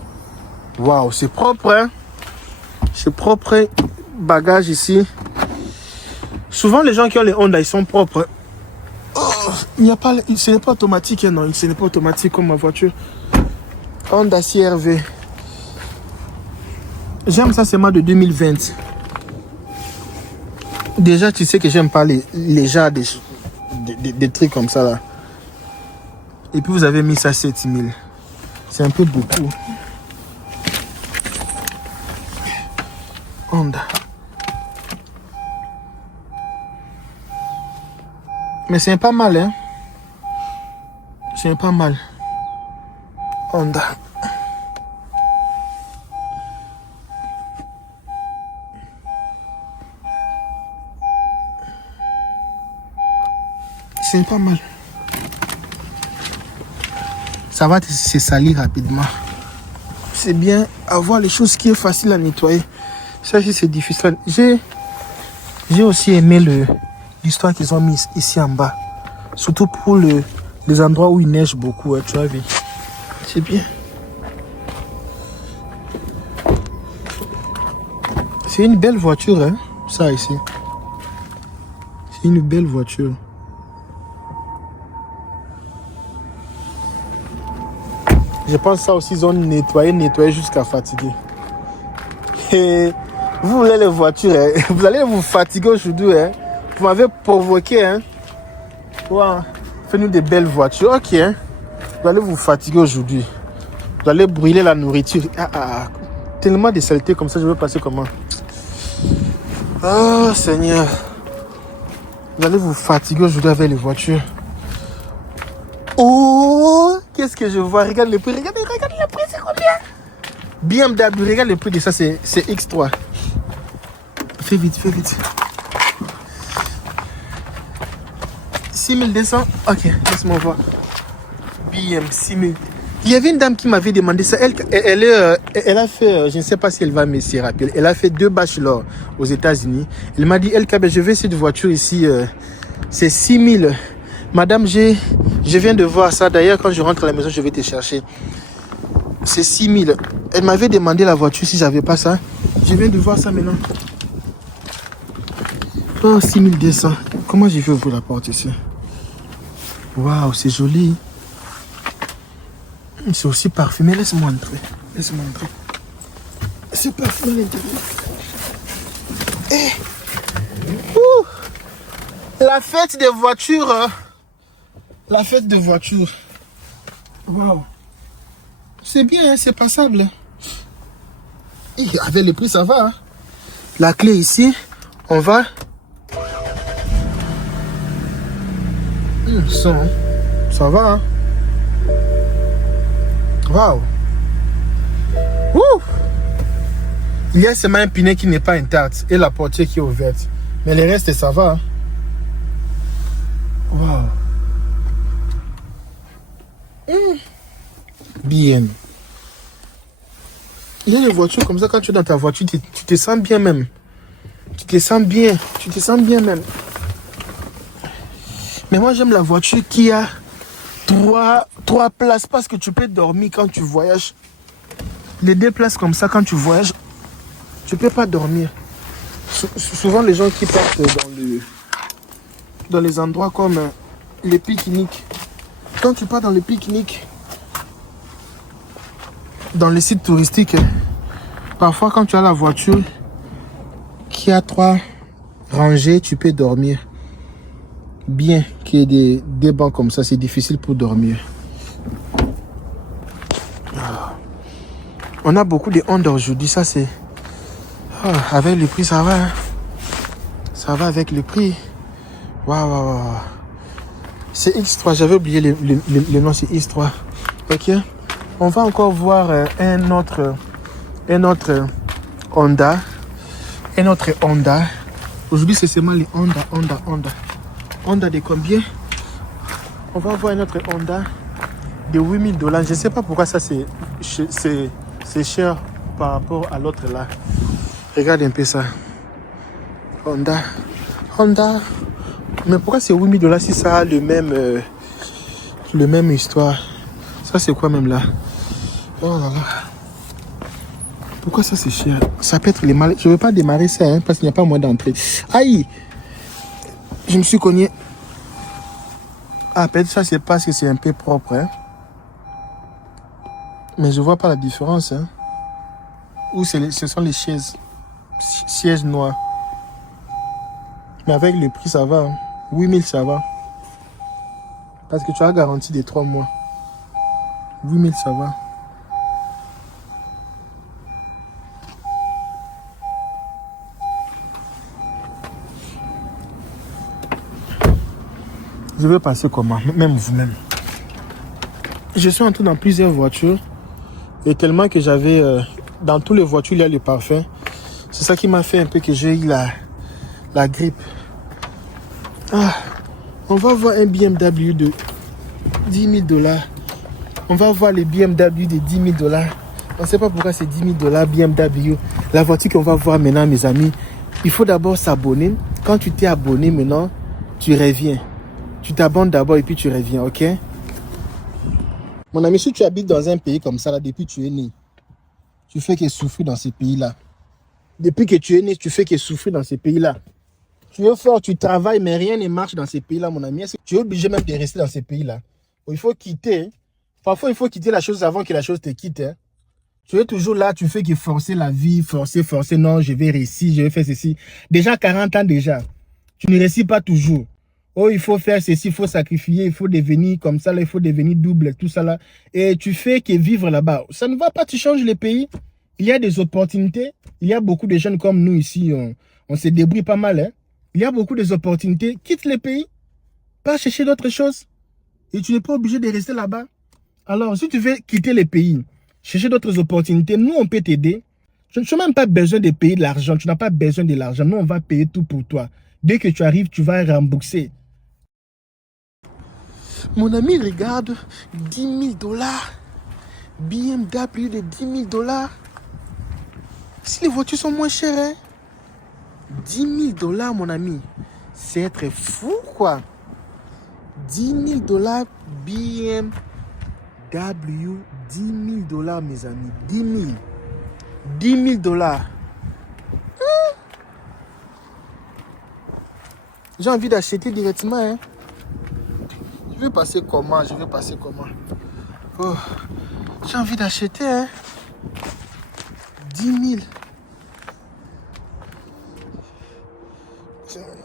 Waouh, c'est propre, hein? C'est propre. Bagage ici. Souvent, les gens qui ont les Honda, ils sont propres. Oh, il n'y a pas, ce n'est pas automatique, hein, non. Ce n'est pas automatique comme ma voiture. Honda CR-V. J'aime ça, c'est moi de 2020. Déjà, tu sais que j'aime pas les genres des trucs comme ça, là. Et puis, vous avez mis ça 7000. C'est un peu beaucoup. Honda. Mais c'est pas mal, hein. C'est pas mal. Honda. C'est pas mal. Ça va se salir rapidement. C'est bien avoir les choses qui est facile à nettoyer. Ça, c'est difficile. J'ai aussi aimé l'histoire qu'ils ont mise ici en bas. Surtout pour les endroits où il neige beaucoup, hein, tu vois. C'est bien. C'est une belle voiture, hein, ça ici. C'est une belle voiture. Je pense que ça aussi, ils ont nettoyé jusqu'à fatiguer. Et vous voulez les voitures, hein? Vous allez vous fatiguer aujourd'hui. Hein? Vous m'avez provoqué. Hein? Wow. Faites-nous des belles voitures. Ok. Hein? Vous allez vous fatiguer aujourd'hui. Vous allez brûler la nourriture. Tellement de saleté comme ça, je veux passer comment? Oh Seigneur. Vous allez vous fatiguer aujourd'hui avec les voitures. Oh, qu'est-ce que je vois? Regarde le prix. Regarde le prix, c'est combien? BMW, regarde le prix de ça, c'est X3. Fais vite. 6200. Ok, laisse-moi voir. BM 6000. Il y avait une dame qui m'avait demandé ça. Elle a fait, je ne sais pas si elle va me s'y rappeler. Elle a fait 2 bachelors aux États-Unis. Elle m'a dit, LKB, je vais cette voiture ici. C'est 6000. Madame, je viens de voir ça. D'ailleurs, quand je rentre à la maison, je vais te chercher. C'est 6000. Elle m'avait demandé la voiture si j'avais pas ça. Je viens de voir ça maintenant. Oh, 6200. Comment je vais ouvrir la porte ici? Waouh, c'est joli. C'est aussi parfumé. Laisse-moi entrer. C'est parfumé à l'intérieur. La fête des voitures. La fête des voitures. Waouh. C'est bien, hein, c'est passable. Et avec le prix, ça va. Hein. La clé ici, on va. Ça va. Hein. Waouh. Il y a seulement un pneu qui n'est pas intact et la portière qui est ouverte. Mais le reste, ça va. Hein. Waouh. Bien. Il y a des voitures comme ça, quand tu es dans ta voiture, tu te sens bien même. Tu te sens bien même. Mais moi, j'aime la voiture qui a trois places parce que tu peux dormir quand tu voyages. Les 2 places comme ça, quand tu voyages, tu ne peux pas dormir. Souvent, les gens qui partent dans les endroits comme les pique-niques. Quand tu pars dans les pique-niques, dans les sites touristiques, parfois quand tu as la voiture qui a 3 rangées, tu peux dormir. Bien qu'il y ait des bancs comme ça, c'est difficile pour dormir. On a beaucoup de Honda aujourd'hui, ça c'est... avec le prix, ça va. Hein? Ça va avec le prix. Waouh. C'est X3, j'avais oublié le nom, c'est X3. Ok. On va encore voir un autre Honda. Aujourd'hui, c'est seulement les Honda. Honda de combien? On va voir notre Honda de 8000 $. Je ne sais pas pourquoi ça c'est cher par rapport à l'autre là. Regarde un peu ça. Honda. Mais pourquoi c'est 8000 $ si ça a le même histoire? Ça c'est quoi même là? Oh là là. Pourquoi ça c'est cher? Ça peut être les mal. Je ne veux pas démarrer ça hein, parce qu'il n'y a pas moyen d'entrer. Aïe! Je me suis cogné. Ah, peut-être ça c'est parce que c'est un peu propre. Hein? Mais je vois pas la différence. Hein? Ou ce sont les sièges noirs. Mais avec le prix ça va. Hein? 8000 ça va. Parce que tu as garantie des 3 mois. 8000 ça va. Je vais passer comment? Même vous-même. Je suis entré dans plusieurs voitures. Et tellement que j'avais... dans toutes les voitures, il y a le parfum. C'est ça qui m'a fait un peu que j'ai eu la grippe. Ah, on va voir un BMW de 10 000 $. On va voir les BMW de 10 000 $. On ne sait pas pourquoi c'est 10 000 $ BMW. La voiture qu'on va voir maintenant, mes amis, il faut d'abord s'abonner. Quand tu t'es abonné maintenant, tu reviens. Tu t'abonnes d'abord et puis tu reviens, ok? Mon ami, si tu habites dans un pays comme ça, là, depuis que tu es né, tu fais que souffrir dans ces pays-là. Depuis que tu es né, tu fais que souffrir dans ces pays-là. Tu es fort, tu travailles, mais rien ne marche dans ces pays-là, mon ami. Est-ce que tu es obligé même de rester dans ces pays-là? Il faut quitter. Parfois, il faut quitter la chose avant que la chose te quitte. Hein. Tu es toujours là, tu fais que forcer la vie, forcer. Non, je vais réussir, je vais faire ceci. Déjà 40 ans déjà. Tu ne réussis pas toujours. Oh, il faut faire ceci, il faut sacrifier, il faut devenir comme ça, là, il faut devenir double, tout ça là. Et tu fais que vivre là-bas. Ça ne va pas, tu changes les pays. Il y a des opportunités. Il y a beaucoup de jeunes comme nous ici. On se débrouille pas mal. Hein. Il y a beaucoup d'opportunités. Quitte les pays. Pas chercher d'autres choses. Et tu n'es pas obligé de rester là-bas. Alors, si tu veux quitter les pays, chercher d'autres opportunités, nous, on peut t'aider. Tu n'as même pas besoin de payer de l'argent. Tu n'as pas besoin de l'argent. Nous, on va payer tout pour toi. Dès que tu arrives, tu vas rembourser. Mon ami, regarde, 10 000 $. BMW de 10 000 $. Si les voitures sont moins chères, hein? 10 000 $, mon ami. C'est être fou, quoi. 10 000 $ BMW. 10 000 $, mes amis. 10 000. 10 000 $. J'ai envie d'acheter directement, hein. Je vais passer comment? Oh, j'ai envie d'acheter, hein. 10 000.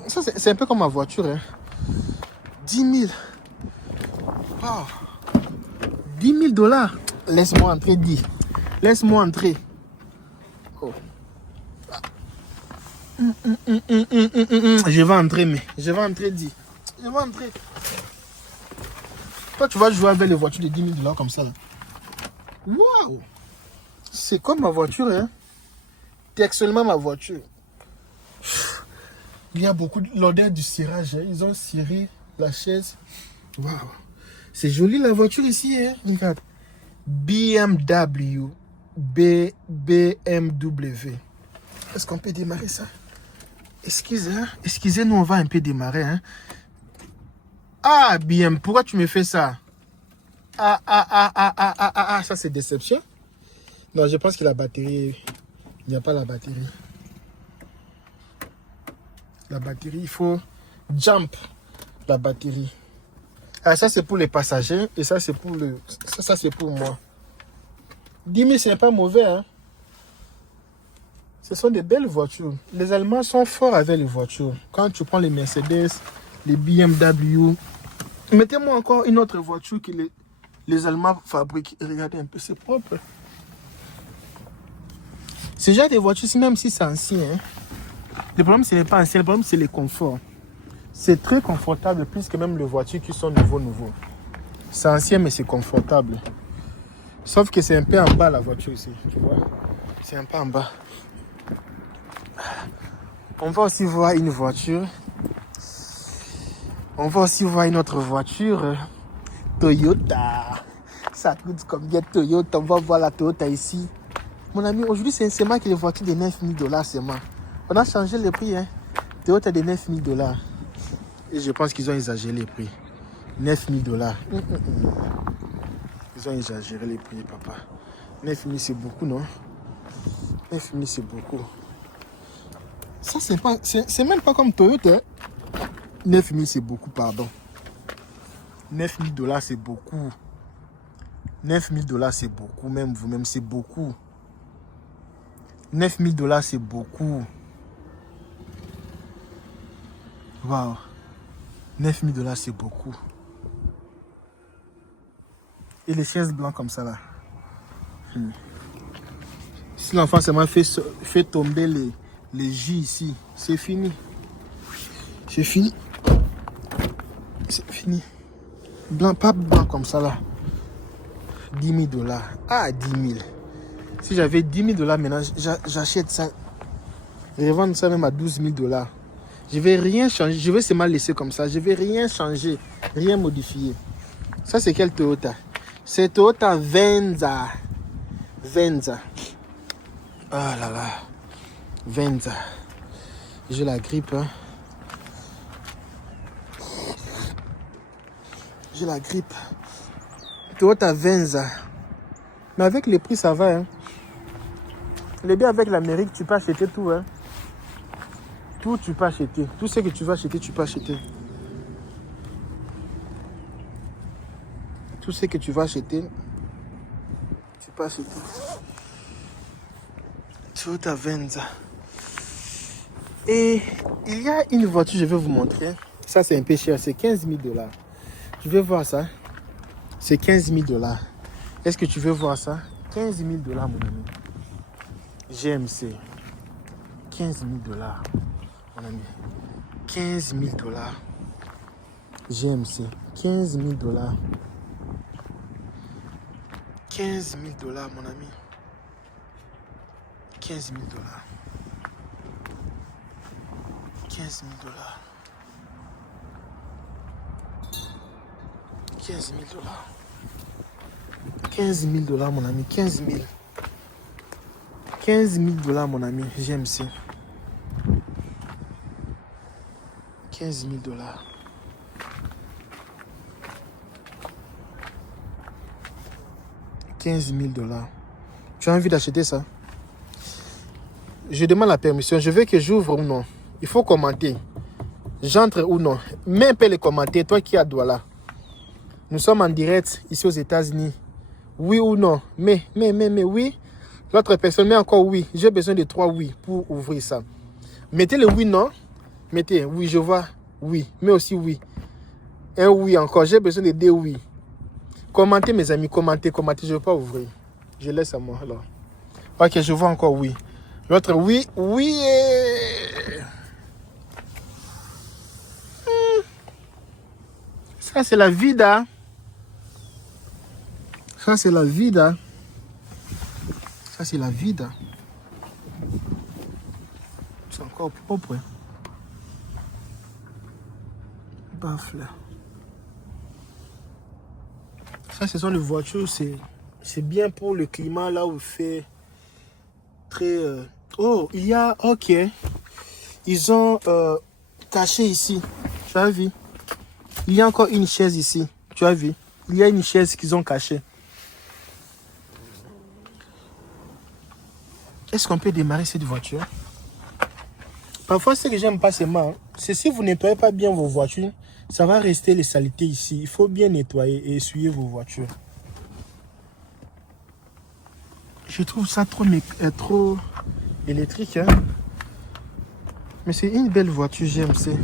Ça, c'est un peu comme ma voiture, hein. 10 000. Oh. 10 000 $. Laisse-moi entrer, dis. Laisse-moi entrer. Oh. Je vais entrer, mais. Je vais entrer, dis. Je vais entrer. Toi, tu vas jouer avec les voitures de 10 000 $ comme ça. Waouh! C'est comme ma voiture, hein? C'est actuellement ma voiture. Il y a beaucoup de l'odeur du cirage. Hein? Ils ont ciré la chaise. Waouh! C'est joli la voiture ici, hein? Regarde. BMW. BMW. Est-ce qu'on peut démarrer ça? Excusez-nous, on va un peu démarrer, hein? Ah, bien, pourquoi tu me fais ça? Ça c'est déception. Non, je pense que la batterie, il n'y a pas la batterie. La batterie, il faut jump la batterie. Ah, ça c'est pour les passagers et ça c'est pour ça c'est pour moi. 10 000, ce n'est pas mauvais, hein? Ce sont des belles voitures. Les Allemands sont forts avec les voitures. Quand tu prends les Mercedes, les BMW, mettez-moi encore une autre voiture que les Allemands fabriquent. Regardez un peu, c'est propre. Ce genre de voiture, même si c'est ancien, hein, le problème, ce n'est pas ancien, le problème, c'est le confort. C'est très confortable, plus que même les voitures qui sont nouveau. C'est ancien, mais c'est confortable. Sauf que c'est un peu en bas, la voiture ici, tu vois. C'est un peu en bas. On va aussi voir une voiture. On va aussi voir une autre voiture. Toyota. Ça coûte combien Toyota? On va voir la Toyota ici. Mon ami, aujourd'hui, c'est moi qui ai les voitures de 9 000 $, c'est moi. On a changé le prix, hein. Toyota de 9 000 $. Et je pense qu'ils ont exagéré les prix. 9 000 $. Ils ont exagéré les prix, papa. 9 000, c'est beaucoup, non? 9 000, c'est beaucoup. Ça, c'est même pas comme Toyota. 9 000, c'est beaucoup, pardon. 9 000 $, c'est beaucoup. 9 000 $, c'est beaucoup. Même vous-même, c'est beaucoup. 9 000 $, c'est beaucoup. Waouh. 9 000 $, c'est beaucoup. Et les chaises blancs comme ça, là. Si l'enfant seulement fait tomber les J ici, c'est fini. C'est fini. C'est fini. Blanc, pas blanc comme ça, là. 10 000 $. Ah, 10 000. Si j'avais 10 000 $ maintenant, j'achète ça. Je vais vendre ça même à 12 000 $. Je vais rien changer. Je vais seulement laisser comme ça. Je vais rien changer. Rien modifier. Ça, c'est quel Toyota? C'est Toyota Venza. Venza. Oh là là. Venza. J'ai la grippe. Hein. J'ai la grippe. Toyota Venza. Mais avec les prix, ça va. Hein. Le bien avec l'Amérique, tu peux acheter tout. Hein. Tout, tu peux acheter. Tout ce que tu veux acheter, tu peux acheter. Tout ce que tu vas acheter, tu peux acheter. Toyota Venza. Et il y a une voiture, je vais vous montrer. Ça, c'est un peu cher, c'est 15 000 $. Tu veux voir ça? C'est 15 000 $. Est-ce que tu veux voir ça? 15 000 $, mon ami. GMC. 15 000 $, mon ami. 15 000 $. GMC. 15 000 $. 15 000 $, mon ami. 15 000 $. 15 000 $. 15 000 $. 15 000 $, mon ami. 15 000. 15 000 $, mon ami. GMC. 15 000 $. 15 000 $. Tu as envie d'acheter ça? Je demande la permission. Je veux que j'ouvre ou non. Il faut commenter. J'entre ou non. Mets un peu les commentaires. Toi qui as Douala. Nous sommes en direct ici aux États-Unis. Oui ou non? Mais oui. L'autre personne met encore oui. J'ai besoin de 3 oui pour ouvrir ça. Mettez le oui, non. Mettez oui, je vois. Oui. Mais aussi oui. Un oui encore. J'ai besoin de 2 oui. Commentez, mes amis. Commentez. Je ne veux pas ouvrir. Je laisse à moi alors. Ok, je vois encore oui. L'autre oui. Oui. Ça, c'est la vida. Ça, c'est la vida. Ça, c'est la vida. C'est encore propre. Baffle. Ça, ce sont les voitures. C'est bien pour le climat là où il fait très... Oh, il y a... Ok. Ils ont caché ici. Tu as vu? Il y a encore une chaise ici. Tu as vu? Il y a une chaise qu'ils ont cachée. Est-ce qu'on peut démarrer cette voiture? Parfois, ce que j'aime pas seulement, c'est si vous nettoyez pas bien vos voitures, ça va rester les saletés ici. Il faut bien nettoyer et essuyer vos voitures. Je trouve ça trop électrique. Hein? Mais c'est une belle voiture, GMC.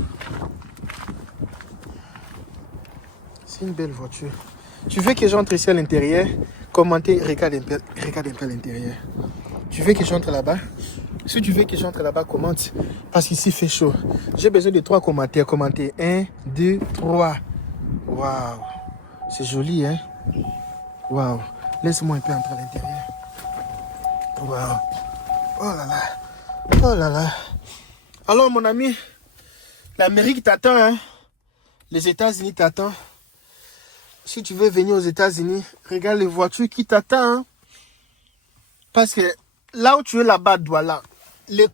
C'est une belle voiture. Tu veux que j'entre ici à l'intérieur? Commentez, regarde un peu à l'intérieur. Tu veux que j'entre là-bas? Si tu veux que j'entre là-bas, commente. Parce qu'ici, il fait chaud. J'ai besoin de 3 commentaires. Commentez. 1, 2, 3. Waouh. C'est joli, hein? Waouh. Laisse-moi un peu entrer à l'intérieur. Waouh. Oh là là. Oh là là. Alors, mon ami, l'Amérique t'attend, hein? Les États-Unis t'attendent. Si tu veux venir aux États-Unis, regarde les voitures qui t'attendent. Hein. Parce que là où tu es là-bas, Douala,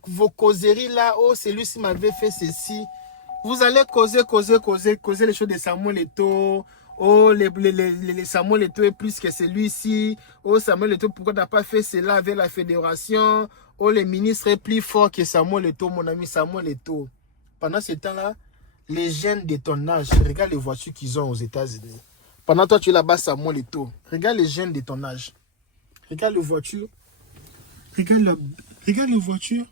vos causeries là, oh, celui-ci m'avait fait ceci. Vous allez causer les choses de Samuel Eto'o. Oh, les Samuel Eto'o est plus que celui-ci. Oh, Samuel Eto'o, pourquoi tu n'as pas fait cela avec la fédération? Oh, les ministres est plus fort que Samuel Eto'o, mon ami Samuel Eto'o. Pendant ce temps-là, les jeunes de ton âge, regarde les voitures qu'ils ont aux États-Unis. Pendant toi, tu es là-bas, Samuel Eto'o. Regarde les jeunes de ton âge. Regarde les voitures. Regarde les voitures.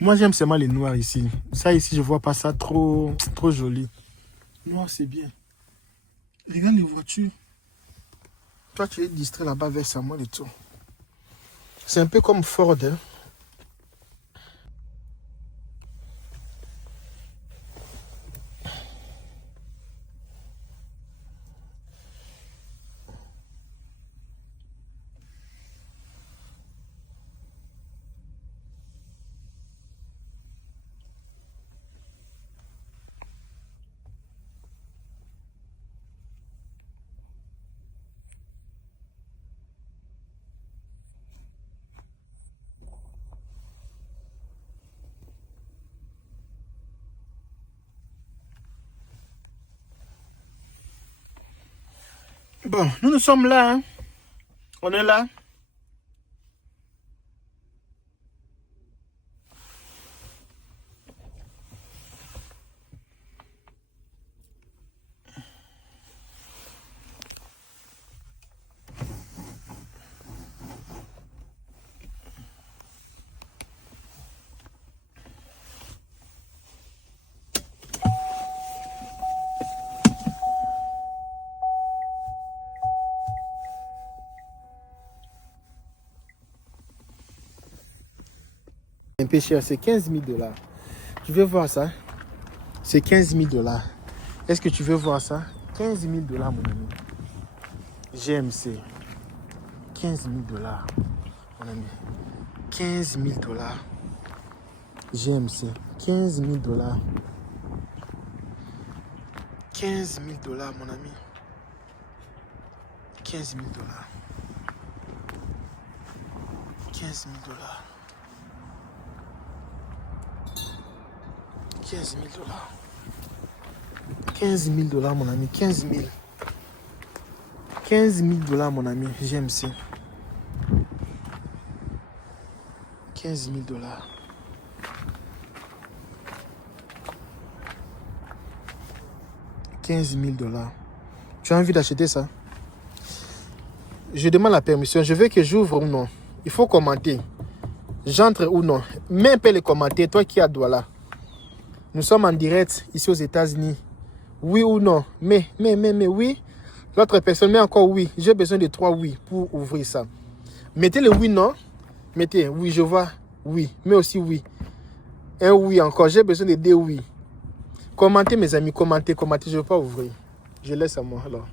Moi, j'aime seulement les noirs ici. Ça, ici, je vois pas ça trop joli. Noir, c'est bien. Regarde les voitures. Toi, tu es distrait là-bas vers Samuel Eto'o. C'est un peu comme Ford, hein. Bon, nous sommes là, hein. On est là. Un peu cher, c'est 15 000 $. Tu veux voir ça? C'est 15 000 $. Est-ce que tu veux voir ça? 15 000 $, mon ami. GMC. 15 000 $, mon ami. 15 000 $. GMC. 15 000 $. 15 000 $, mon ami. 15 000 $. 15 000 $. 15 000 $. 15 000 $, mon ami. 15 000. 15 000 $, mon ami. GMC. 15 000 $. 15 000 $. Tu as envie d'acheter ça? Je demande la permission. Je veux que j'ouvre ou non. Il faut commenter. J'entre ou non. Mets un peu les commentaires. Toi qui as Douala. Nous sommes en direct ici aux États-Unis. Oui ou non? Mais oui. L'autre personne met encore oui. J'ai besoin de 3 oui pour ouvrir ça. Mettez le oui, non. Mettez oui, je vois. Oui. Mais aussi oui. Un oui encore. J'ai besoin de 2 oui. Commentez, mes amis. Commentez. Je ne veux pas ouvrir. Je laisse à moi alors.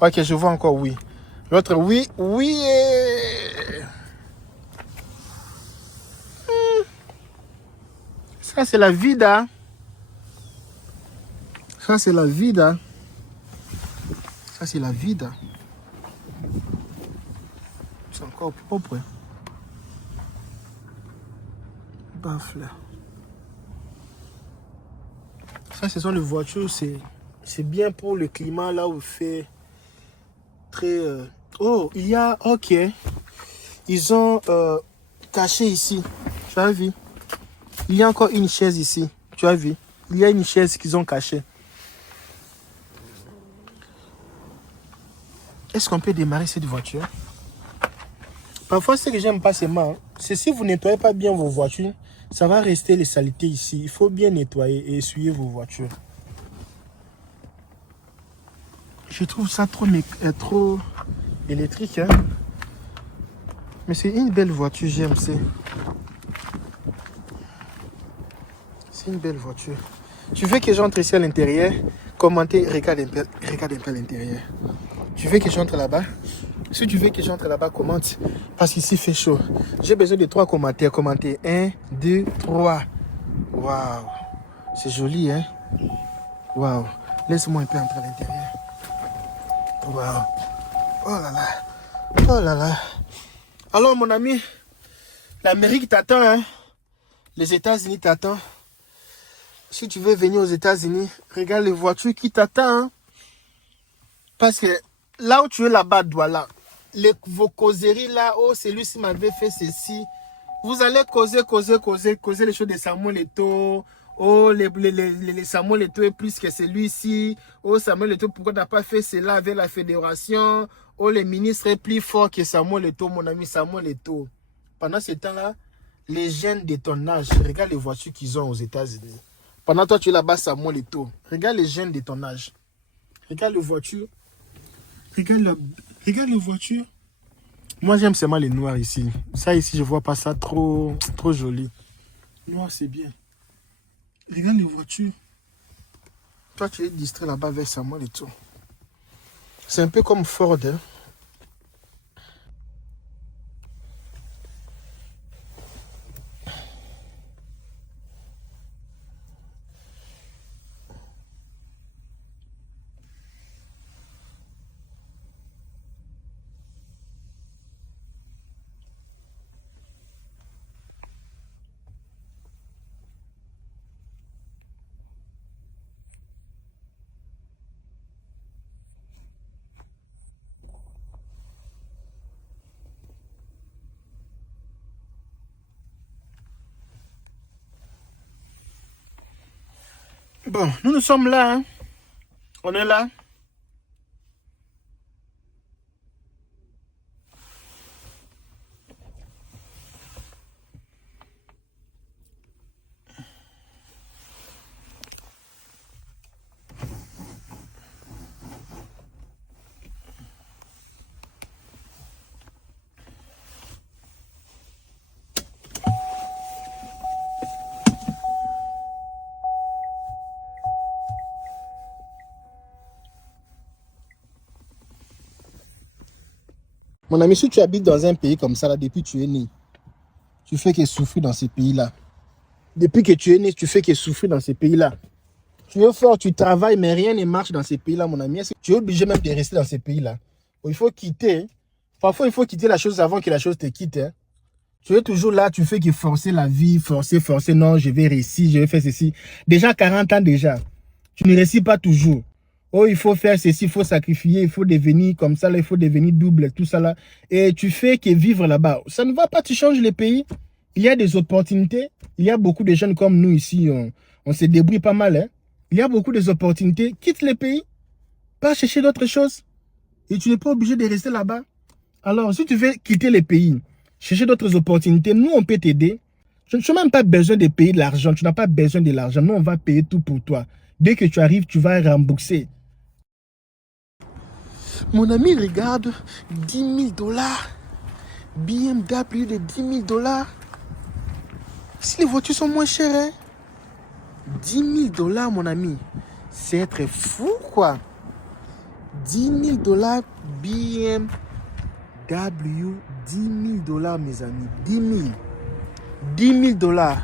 Ok, je vois encore oui. L'autre oui. Oui. Ça, c'est la vida. Ça, c'est la vida. Ça, c'est la vida. C'est encore propre. Baffle. Ça, ce sont les voitures. C'est bien pour le climat là où il fait très... Oh, il y a... Ok. Ils ont caché ici. Tu as vu? Il y a encore une chaise ici. Tu as vu? Il y a une chaise qu'ils ont cachée. Est-ce qu'on peut démarrer cette voiture? Parfois, ce que j'aime pas seulement, c'est si vous nettoyez pas bien vos voitures, ça va rester les saletés ici. Il faut bien nettoyer et essuyer vos voitures. Je trouve ça trop électrique. Hein? Mais c'est une belle voiture GMC. C'est une belle voiture. Tu veux que j'entre ici à l'intérieur? Commentez, regarde un peu à l'intérieur. Tu veux que j'entre là-bas? Si tu veux que j'entre là-bas, commente. Parce qu'ici, il fait chaud. J'ai besoin de 3 commentaires. Commentez. 1, 2, 3. Waouh. C'est joli, hein? Waouh. Laisse-moi un peu entrer à l'intérieur. Wow. Oh là là. Oh là là. Alors, mon ami, l'Amérique t'attend, hein? Les États-Unis t'attendent. Si tu veux venir aux États-Unis, regarde les voitures qui t'attendent. Hein? Parce que là où tu es là-bas, voilà. Vos causeries là, oh, celui-ci m'avait fait ceci. Vous allez causer les choses de Samuel Eto'o. Oh, les Samuel Eto'o est plus que celui-ci. Oh, Samuel Eto'o, pourquoi tu n'as pas fait cela avec la fédération? Oh, les ministres est plus fort que Samuel Eto'o, mon ami Samuel Eto'o. Pendant ce temps-là, les jeunes de ton âge, regarde les voitures qu'ils ont aux États-Unis. Pendant toi, tu es là-bas, Samuel Eto'o. Regarde les jeunes de ton âge. Regarde les voitures. Regarde les voitures. Moi, j'aime seulement les noirs ici. Ça, ici, je vois pas ça trop joli. Noir, c'est bien. Regarde les voitures. Toi, tu es distrait là-bas avec Samuel Eto'o. C'est un peu comme Ford, hein? Bon, nous sommes là, hein? On est là. Mon ami, si tu habites dans un pays comme ça, là, depuis que tu es né, tu fais que souffrir dans ces pays-là. Depuis que tu es né, tu fais que souffrir dans ces pays-là. Tu es fort, tu travailles, mais rien ne marche dans ces pays-là, mon ami. Tu es obligé même de rester dans ces pays-là. Il faut quitter. Hein. Parfois, il faut quitter la chose avant que la chose te quitte. Hein. Tu es toujours là, tu fais que forcer la vie, forcer. Non, je vais réussir, je vais faire ceci. Déjà 40 ans déjà. Tu ne réussis pas toujours. Oh, il faut faire ceci, il faut sacrifier, il faut devenir comme ça, là, il faut devenir double, tout ça là. Et tu fais que vivre là-bas. Ça ne va pas, tu changes les pays. Il y a des opportunités. Il y a beaucoup de jeunes comme nous ici, on se débrouille pas mal. Hein. Il y a beaucoup d'opportunités. Quitte les pays, pas chercher d'autres choses. Et tu n'es pas obligé de rester là-bas. Alors, si tu veux quitter les pays, chercher d'autres opportunités, nous, on peut t'aider. Tu n'as même pas besoin de payer de l'argent. Tu n'as pas besoin de l'argent. Nous, on va payer tout pour toi. Dès que tu arrives, tu vas rembourser. Mon ami, regarde, 10 000 $. BMW de 10 000 $. Si les voitures sont moins chères, hein? 10 000 $, mon ami. C'est être fou, quoi. 10 000 $, BMW. 10 000 $, mes amis. 10 000. 10 000 $.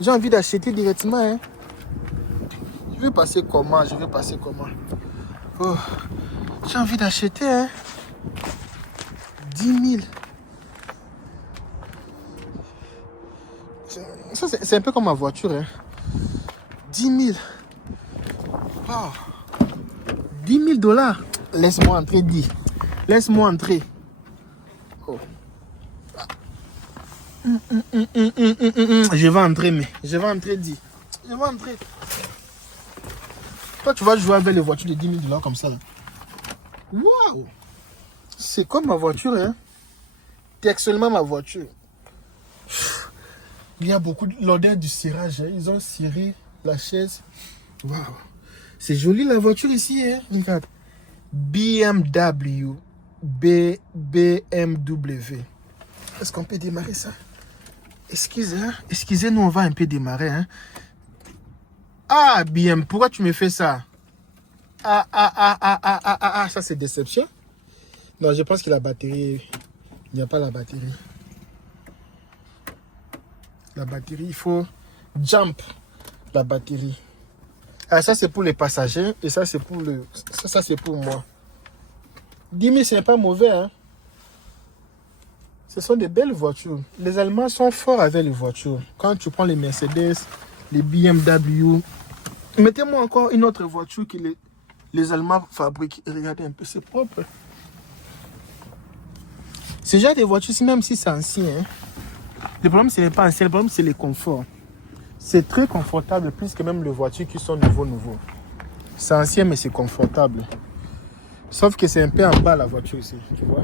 J'ai envie d'acheter directement, hein. Je vais passer comment? Oh, j'ai envie d'acheter, hein. 10 000. Ça, c'est un peu comme ma voiture, hein. 10 000. Wow. 10 000 $. Laisse-moi entrer, dis. Laisse-moi entrer. Oh. Je vais entrer, mais. Je vais entrer, dis. Je vais entrer. Toi, tu vas jouer avec les voitures de 10 000 $ comme ça. Waouh! C'est comme ma voiture, hein. C'est actuellement ma voiture. Il y a beaucoup l'odeur du cirage. Hein. Ils ont ciré la chaise. Waouh! C'est joli la voiture ici, hein. Regarde. BMW. BMW. Est-ce qu'on peut démarrer ça? Excusez-nous, on va un peu démarrer. Hein. Ah, BM, pourquoi tu me fais ça? Ça c'est déception. Non, je pense que la batterie, il n'y a pas la batterie. La batterie, il faut Jump la batterie. Ah, ça c'est pour les passagers et ça c'est pour le... Ça c'est pour moi. 10 000 c'est pas mauvais, hein. Ce sont des belles voitures. Les Allemands sont forts avec les voitures. Quand tu prends les Mercedes, les BMW, mettez-moi encore une autre voiture que les Allemands fabriquent. Regardez un peu, c'est propre. C'est déjà des voitures, même si c'est ancien. Hein. Le problème, ce n'est pas ancien, le problème, c'est le confort. C'est très confortable, plus que même les voitures qui sont nouveau. C'est ancien, mais c'est confortable. Sauf que c'est un peu en bas, la voiture ici, tu vois.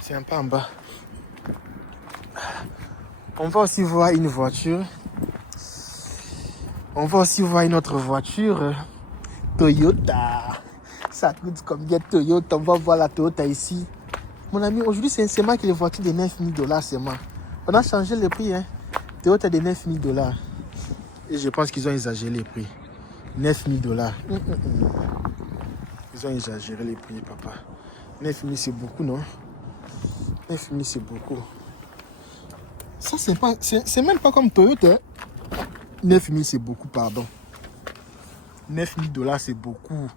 C'est un peu en bas. On va aussi voir une voiture. On va aussi voir une autre voiture. Toyota. Ça coûte combien Toyota? On va voir la Toyota ici. Mon ami, aujourd'hui, c'est seulement que les voitures de 9 000 $, seulement. On a changé le prix, hein. Toyota de 9 000 $. Et je pense qu'ils ont exagéré les prix. 9 000 $. Ils ont exagéré les prix, papa. 9 000, c'est beaucoup, non? 9 000, c'est beaucoup. Ça, c'est même pas comme Toyota. 9 000, c'est beaucoup, pardon. 9 000 $, c'est beaucoup.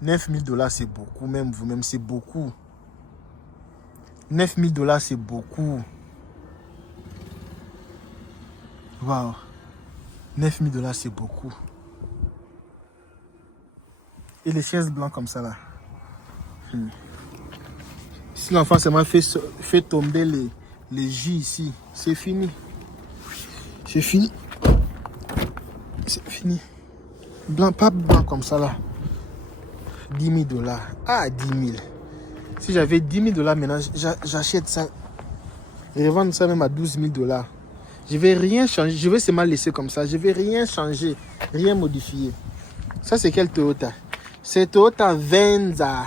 9 000 $, c'est beaucoup. Même vous-même, c'est beaucoup. 9 000 $, c'est beaucoup. Waouh. 9 000 $, c'est beaucoup. Et les chaises blanches comme ça, là. Si l'enfant seulement fait tomber les J ici, c'est fini. C'est fini. C'est fini. Blanc, pas blanc comme ça, là. 10 000 $. Ah, 10 000. Si j'avais 10 000 $ maintenant, j'achète ça. Je vais vendre ça même à 12 000 $. Je vais rien changer. Je vais seulement laisser comme ça. Je vais rien changer. Rien modifier. Ça, c'est quel Toyota? C'est Toyota Venza.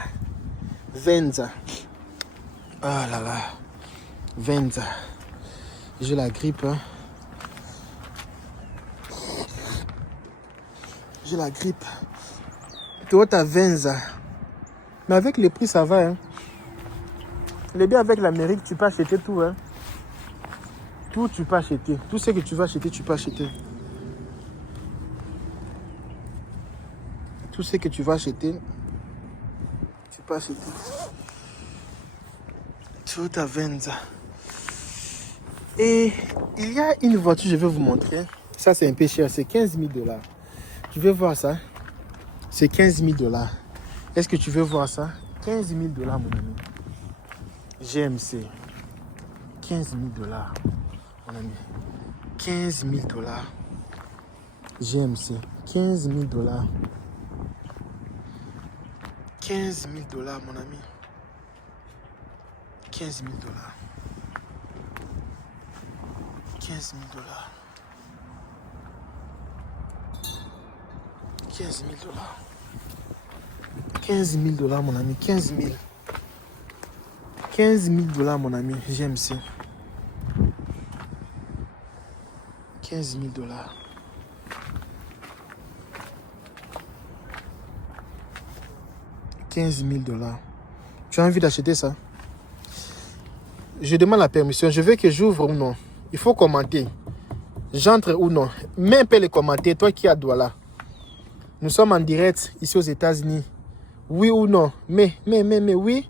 Venza. Ah là là. Venza. J'ai la grippe. Hein. J'ai la grippe. Toyota Venza. Mais avec les prix, ça va. Hein. Les biens avec l'Amérique, tu peux acheter tout. Hein. Tout, tu peux acheter. Tout ce que tu vas acheter, tu peux acheter. Tout ce que tu vas acheter, tu peux acheter. Toyota Venza. Et il y a une voiture, je vais vous montrer. Ça, c'est un peu cher. C'est 15 000 $. Tu veux voir ça? C'est 15 000 $. Est-ce que tu veux voir ça? 15 000 $, mon ami. GMC. 15 000 $, mon ami. 15 000 $. GMC. 15 000 $. 15 000 $, mon ami. 15 000 $. 15 000 $. 15 000 $. 15 000 $, mon ami. 15 000. 15 000 $, mon ami. GMC. 15 000 $. 15 000 $. Tu as envie d'acheter ça? Je demande la permission. Je veux que j'ouvre ou non. Il faut commenter. J'entre ou non. Mets un peu les commentaires. Toi qui as Douala. Nous sommes en direct ici aux États-Unis. Oui ou non? Mais oui.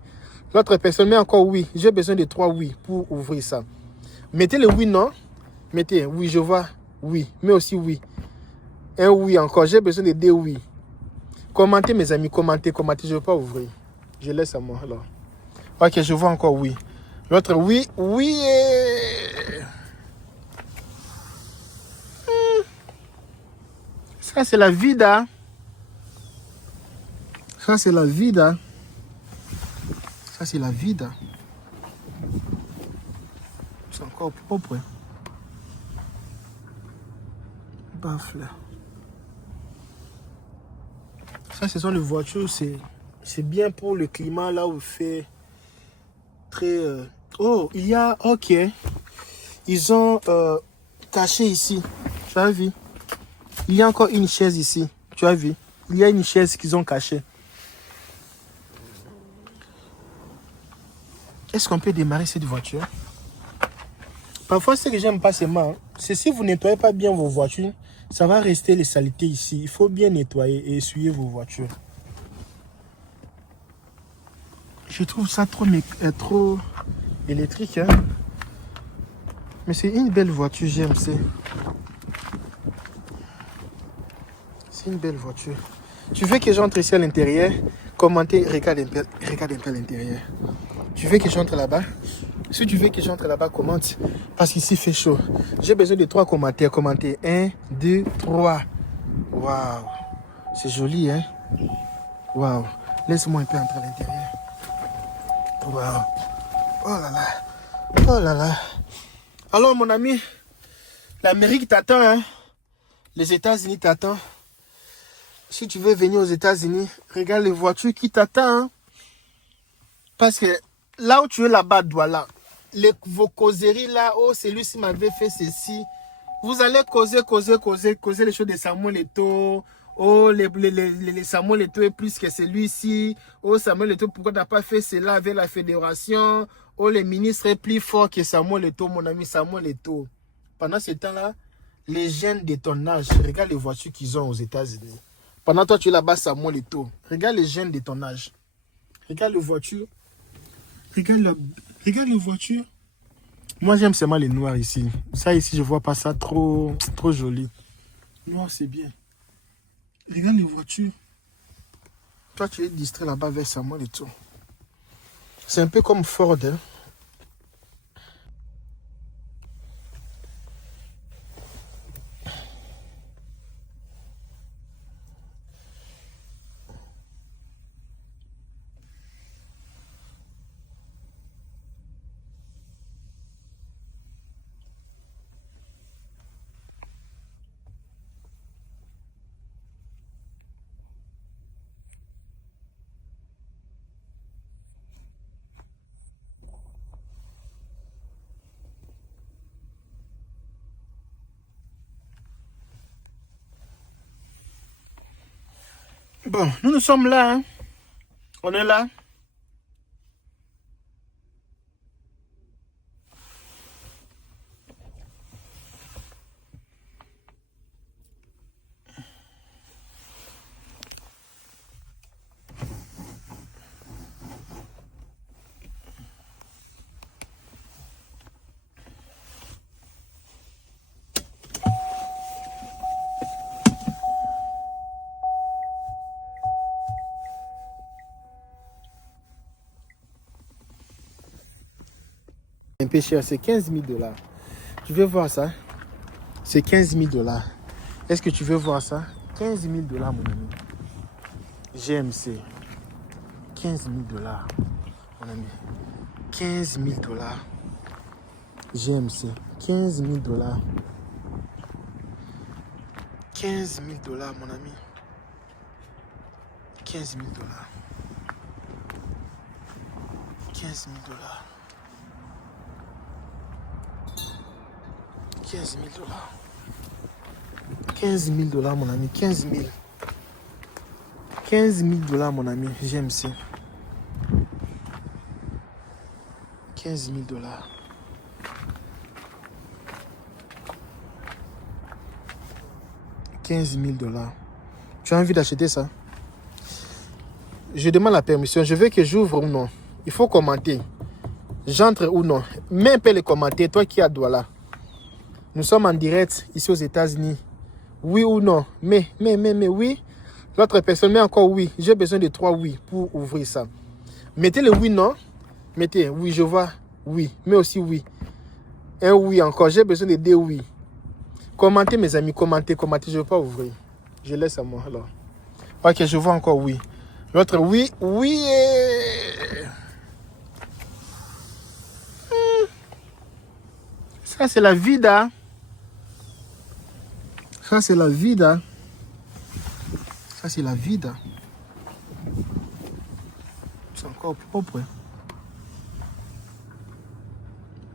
L'autre personne met encore oui. J'ai besoin de 3 oui pour ouvrir ça. Mettez le oui, non. Mettez oui, je vois. Oui. Mais aussi oui. Un oui encore. J'ai besoin de 2 oui. Commentez, mes amis. Commentez. Je ne veux pas ouvrir. Je laisse à moi alors. Ok, je vois encore oui. L'autre oui. Oui. Ça, c'est la vida. Ça, c'est la vida. Ça, c'est la vida. C'est encore propre. Baffle. Ça, ce sont les voitures. C'est bien pour le climat là où il fait très... Oh, il y a... Ok. Ils ont caché ici. Tu as vu? Il y a encore une chaise ici. Tu as vu? Il y a une chaise qu'ils ont cachée. Est-ce qu'on peut démarrer cette voiture? Parfois, ce que j'aime pas seulement, C'est si vous ne nettoyez pas bien vos voitures, ça va rester les saletés ici. Il faut bien nettoyer et essuyer vos voitures. Je trouve ça trop électrique. Hein? Mais c'est une belle voiture GMC. C'est une belle voiture. Tu veux que j'entre ici à l'intérieur? Commentez, regarde un peu à l'intérieur. Tu veux que j'entre là-bas? Si tu veux que j'entre là-bas, commente. Parce qu'ici, il fait chaud. J'ai besoin de 3 commentaires. Commentez. 1, 2, 3. Waouh. C'est joli, hein? Waouh. Laisse-moi un peu entrer à l'intérieur. Waouh. Oh là là. Oh là là. Alors, mon ami, l'Amérique t'attend, hein? Les États-Unis t'attendent. Si tu veux venir aux États-Unis, regarde les voitures qui t'attendent. Hein? Parce que là où tu es là-bas, voilà. Vos causeries là, oh, celui-ci m'avait fait ceci. Vous allez causer les choses de Samuel Eto'o. Oh, les Samuel Eto'o est plus que celui-ci. Oh, Samuel Eto'o, pourquoi tu n'as pas fait cela avec la fédération? Oh, les ministres est plus fort que Samuel Eto'o, mon ami Samuel Eto'o. Pendant ce temps-là, les jeunes de ton âge, regarde les voitures qu'ils ont aux États-Unis. Pendant toi, tu es là-bas, Samuel Eto'o. Regarde les jeunes de ton âge. Regarde les voitures. Regarde les voitures. Moi, j'aime seulement les noirs ici. Ça, ici, je vois pas ça trop joli. Noir, c'est bien. Regarde les voitures. Toi, tu es distrait là-bas vers Samuel Eto'o. C'est un peu comme Ford, hein. Bon, nous sommes là, hein. On est là. Un peu cher, c'est 15 000 $. Tu veux voir ça? C'est 15 000 $. Est-ce que tu veux voir ça? 15 000 $, mon ami. GMC. 15 000 $, mon ami. 15 000 $. GMC. 15 000 $. 15 000 $, mon ami. 15 000 $. 15 000 $. 15 000 $. 15 000 $, mon ami. 15 000. 15 000 $, mon ami. GMC. 15 000 $. 15 000 $. Tu as envie d'acheter ça? Je demande la permission. Je veux que j'ouvre ou non. Il faut commenter. J'entre ou non. Mets un peu les commentaires. Toi qui as Douala. Nous sommes en direct ici aux États-Unis. Oui ou non? Mais oui. L'autre personne met encore oui. J'ai besoin de 3 oui pour ouvrir ça. Mettez le oui, non. Mettez oui, je vois. Oui. Mais aussi oui. Un oui encore. J'ai besoin de 2 oui. Commentez, mes amis. Commentez. Je ne veux pas ouvrir. Je laisse à moi alors. Ok, je vois encore oui. L'autre oui. Oui. Ça, c'est la vida. Ça, c'est la vida. Ça, c'est la vida. C'est encore propre.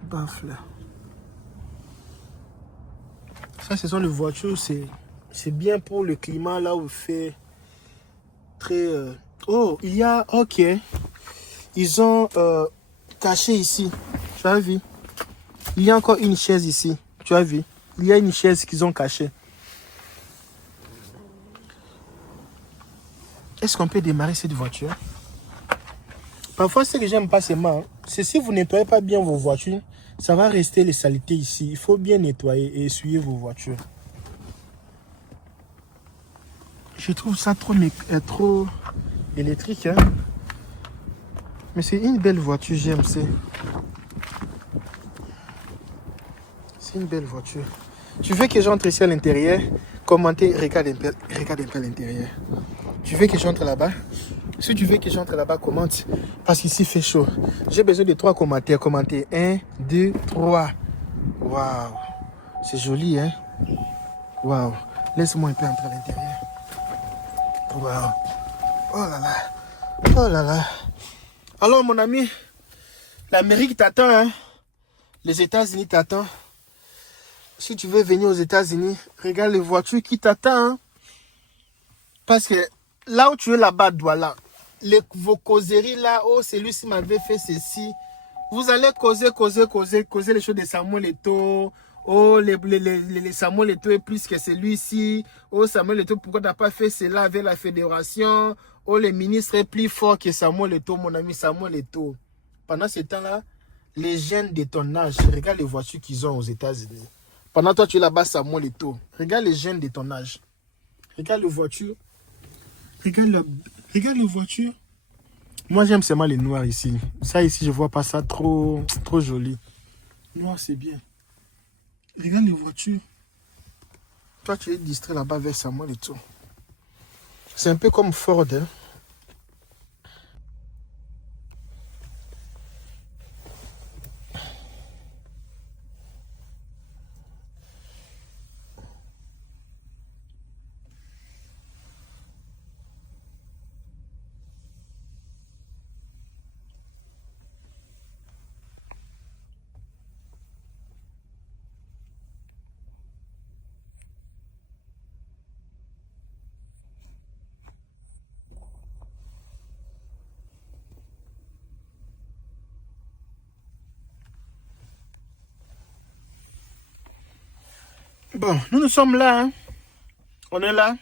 Baffle. Ça, ce sont les voitures. C'est bien pour le climat là où il fait très... Oh, il y a... Ok. Ils ont caché ici. Tu as vu? Il y a encore une chaise ici. Tu as vu? Il y a une chaise qu'ils ont cachée. Est-ce qu'on peut démarrer cette voiture? Parfois, ce que j'aime pas seulement, c'est si vous nettoyez pas bien vos voitures, ça va rester les saletés ici. Il faut bien nettoyer et essuyer vos voitures. Je trouve ça trop électrique. Hein? Mais c'est une belle voiture, j'aime. C'est une belle voiture. Tu veux que j'entre ici à l'intérieur? Commentez, regarde un peu à l'intérieur. Tu veux que j'entre là-bas? Si tu veux que j'entre là-bas, commente. Parce qu'ici, il fait chaud. J'ai besoin de 3 commentaires. Commentez 1, 2, 3. Waouh. C'est joli, hein? Waouh. Laisse-moi un peu entrer à l'intérieur. Waouh. Oh là là. Oh là là. Alors, mon ami, l'Amérique t'attend, hein? Les États-Unis t'attendent. Si tu veux venir aux États-Unis, regarde les voitures qui t'attendent. Hein? Parce que là où tu es là-bas, voilà. Vos causeries là, oh, celui-ci m'avait fait ceci. Vous allez causer les choses de Samuel Eto'o. Oh, les Samuel Eto'o est plus que celui-ci. Oh, Samuel Eto'o, pourquoi tu n'as pas fait cela avec la fédération? Oh, le ministre est plus fort que Samuel Eto'o, mon ami Samuel Eto'o. Pendant ce temps-là, les jeunes de ton âge, regarde les voitures qu'ils ont aux États-Unis. Pendant toi, tu es là-bas, Samuel Eto'o. Regarde les jeunes de ton âge. Regarde les voitures. Regarde les voitures. Moi, j'aime seulement les noirs ici. Ça, ici, je vois pas ça trop joli. Noir, c'est bien. Regarde les voitures. Toi, tu es distrait là-bas vers Samuel Eto'o. C'est un peu comme Ford, hein. Bon, nous sommes là, hein. On est là.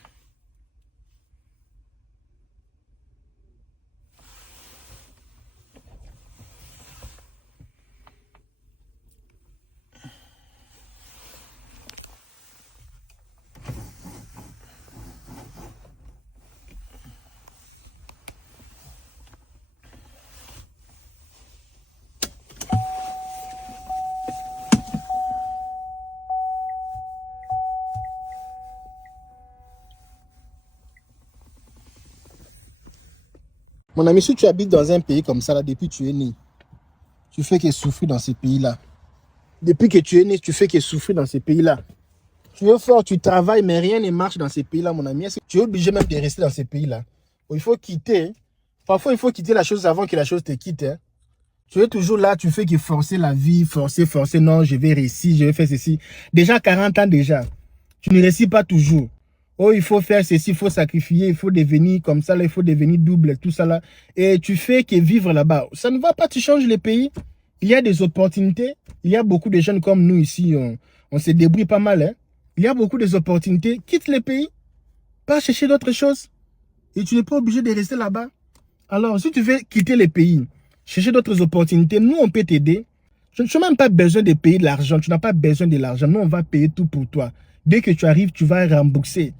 Mon ami, si tu habites dans un pays comme ça, là, depuis que tu es né, tu fais que souffrir dans ces pays-là. Depuis que tu es né, tu fais que souffrir dans ces pays-là. Tu es fort, tu travailles, mais rien ne marche dans ces pays-là, mon ami. Tu es obligé même de rester dans ces pays-là. Il faut quitter. Parfois, il faut quitter la chose avant que la chose te quitte. Hein. Tu es toujours là, tu fais que forcer la vie, forcer. Non, je vais réussir, je vais faire ceci. Déjà 40 ans déjà. Tu ne réussis pas toujours. Oh, il faut faire ceci, il faut sacrifier, il faut devenir comme ça, là, il faut devenir double, tout ça là. Et tu fais que vivre là-bas. Ça ne va pas, tu changes les pays. Il y a des opportunités. Il y a beaucoup de jeunes comme nous ici. On se débrouille pas mal. Hein. Il y a beaucoup d'opportunités. Quitte les pays. Pas chercher d'autres choses. Et tu n'es pas obligé de rester là-bas. Alors, si tu veux quitter les pays, chercher d'autres opportunités, nous, on peut t'aider. Tu n'as même pas besoin de payer de l'argent. Tu n'as pas besoin de l'argent. Nous, on va payer tout pour toi. Dès que tu arrives, tu vas rembourser.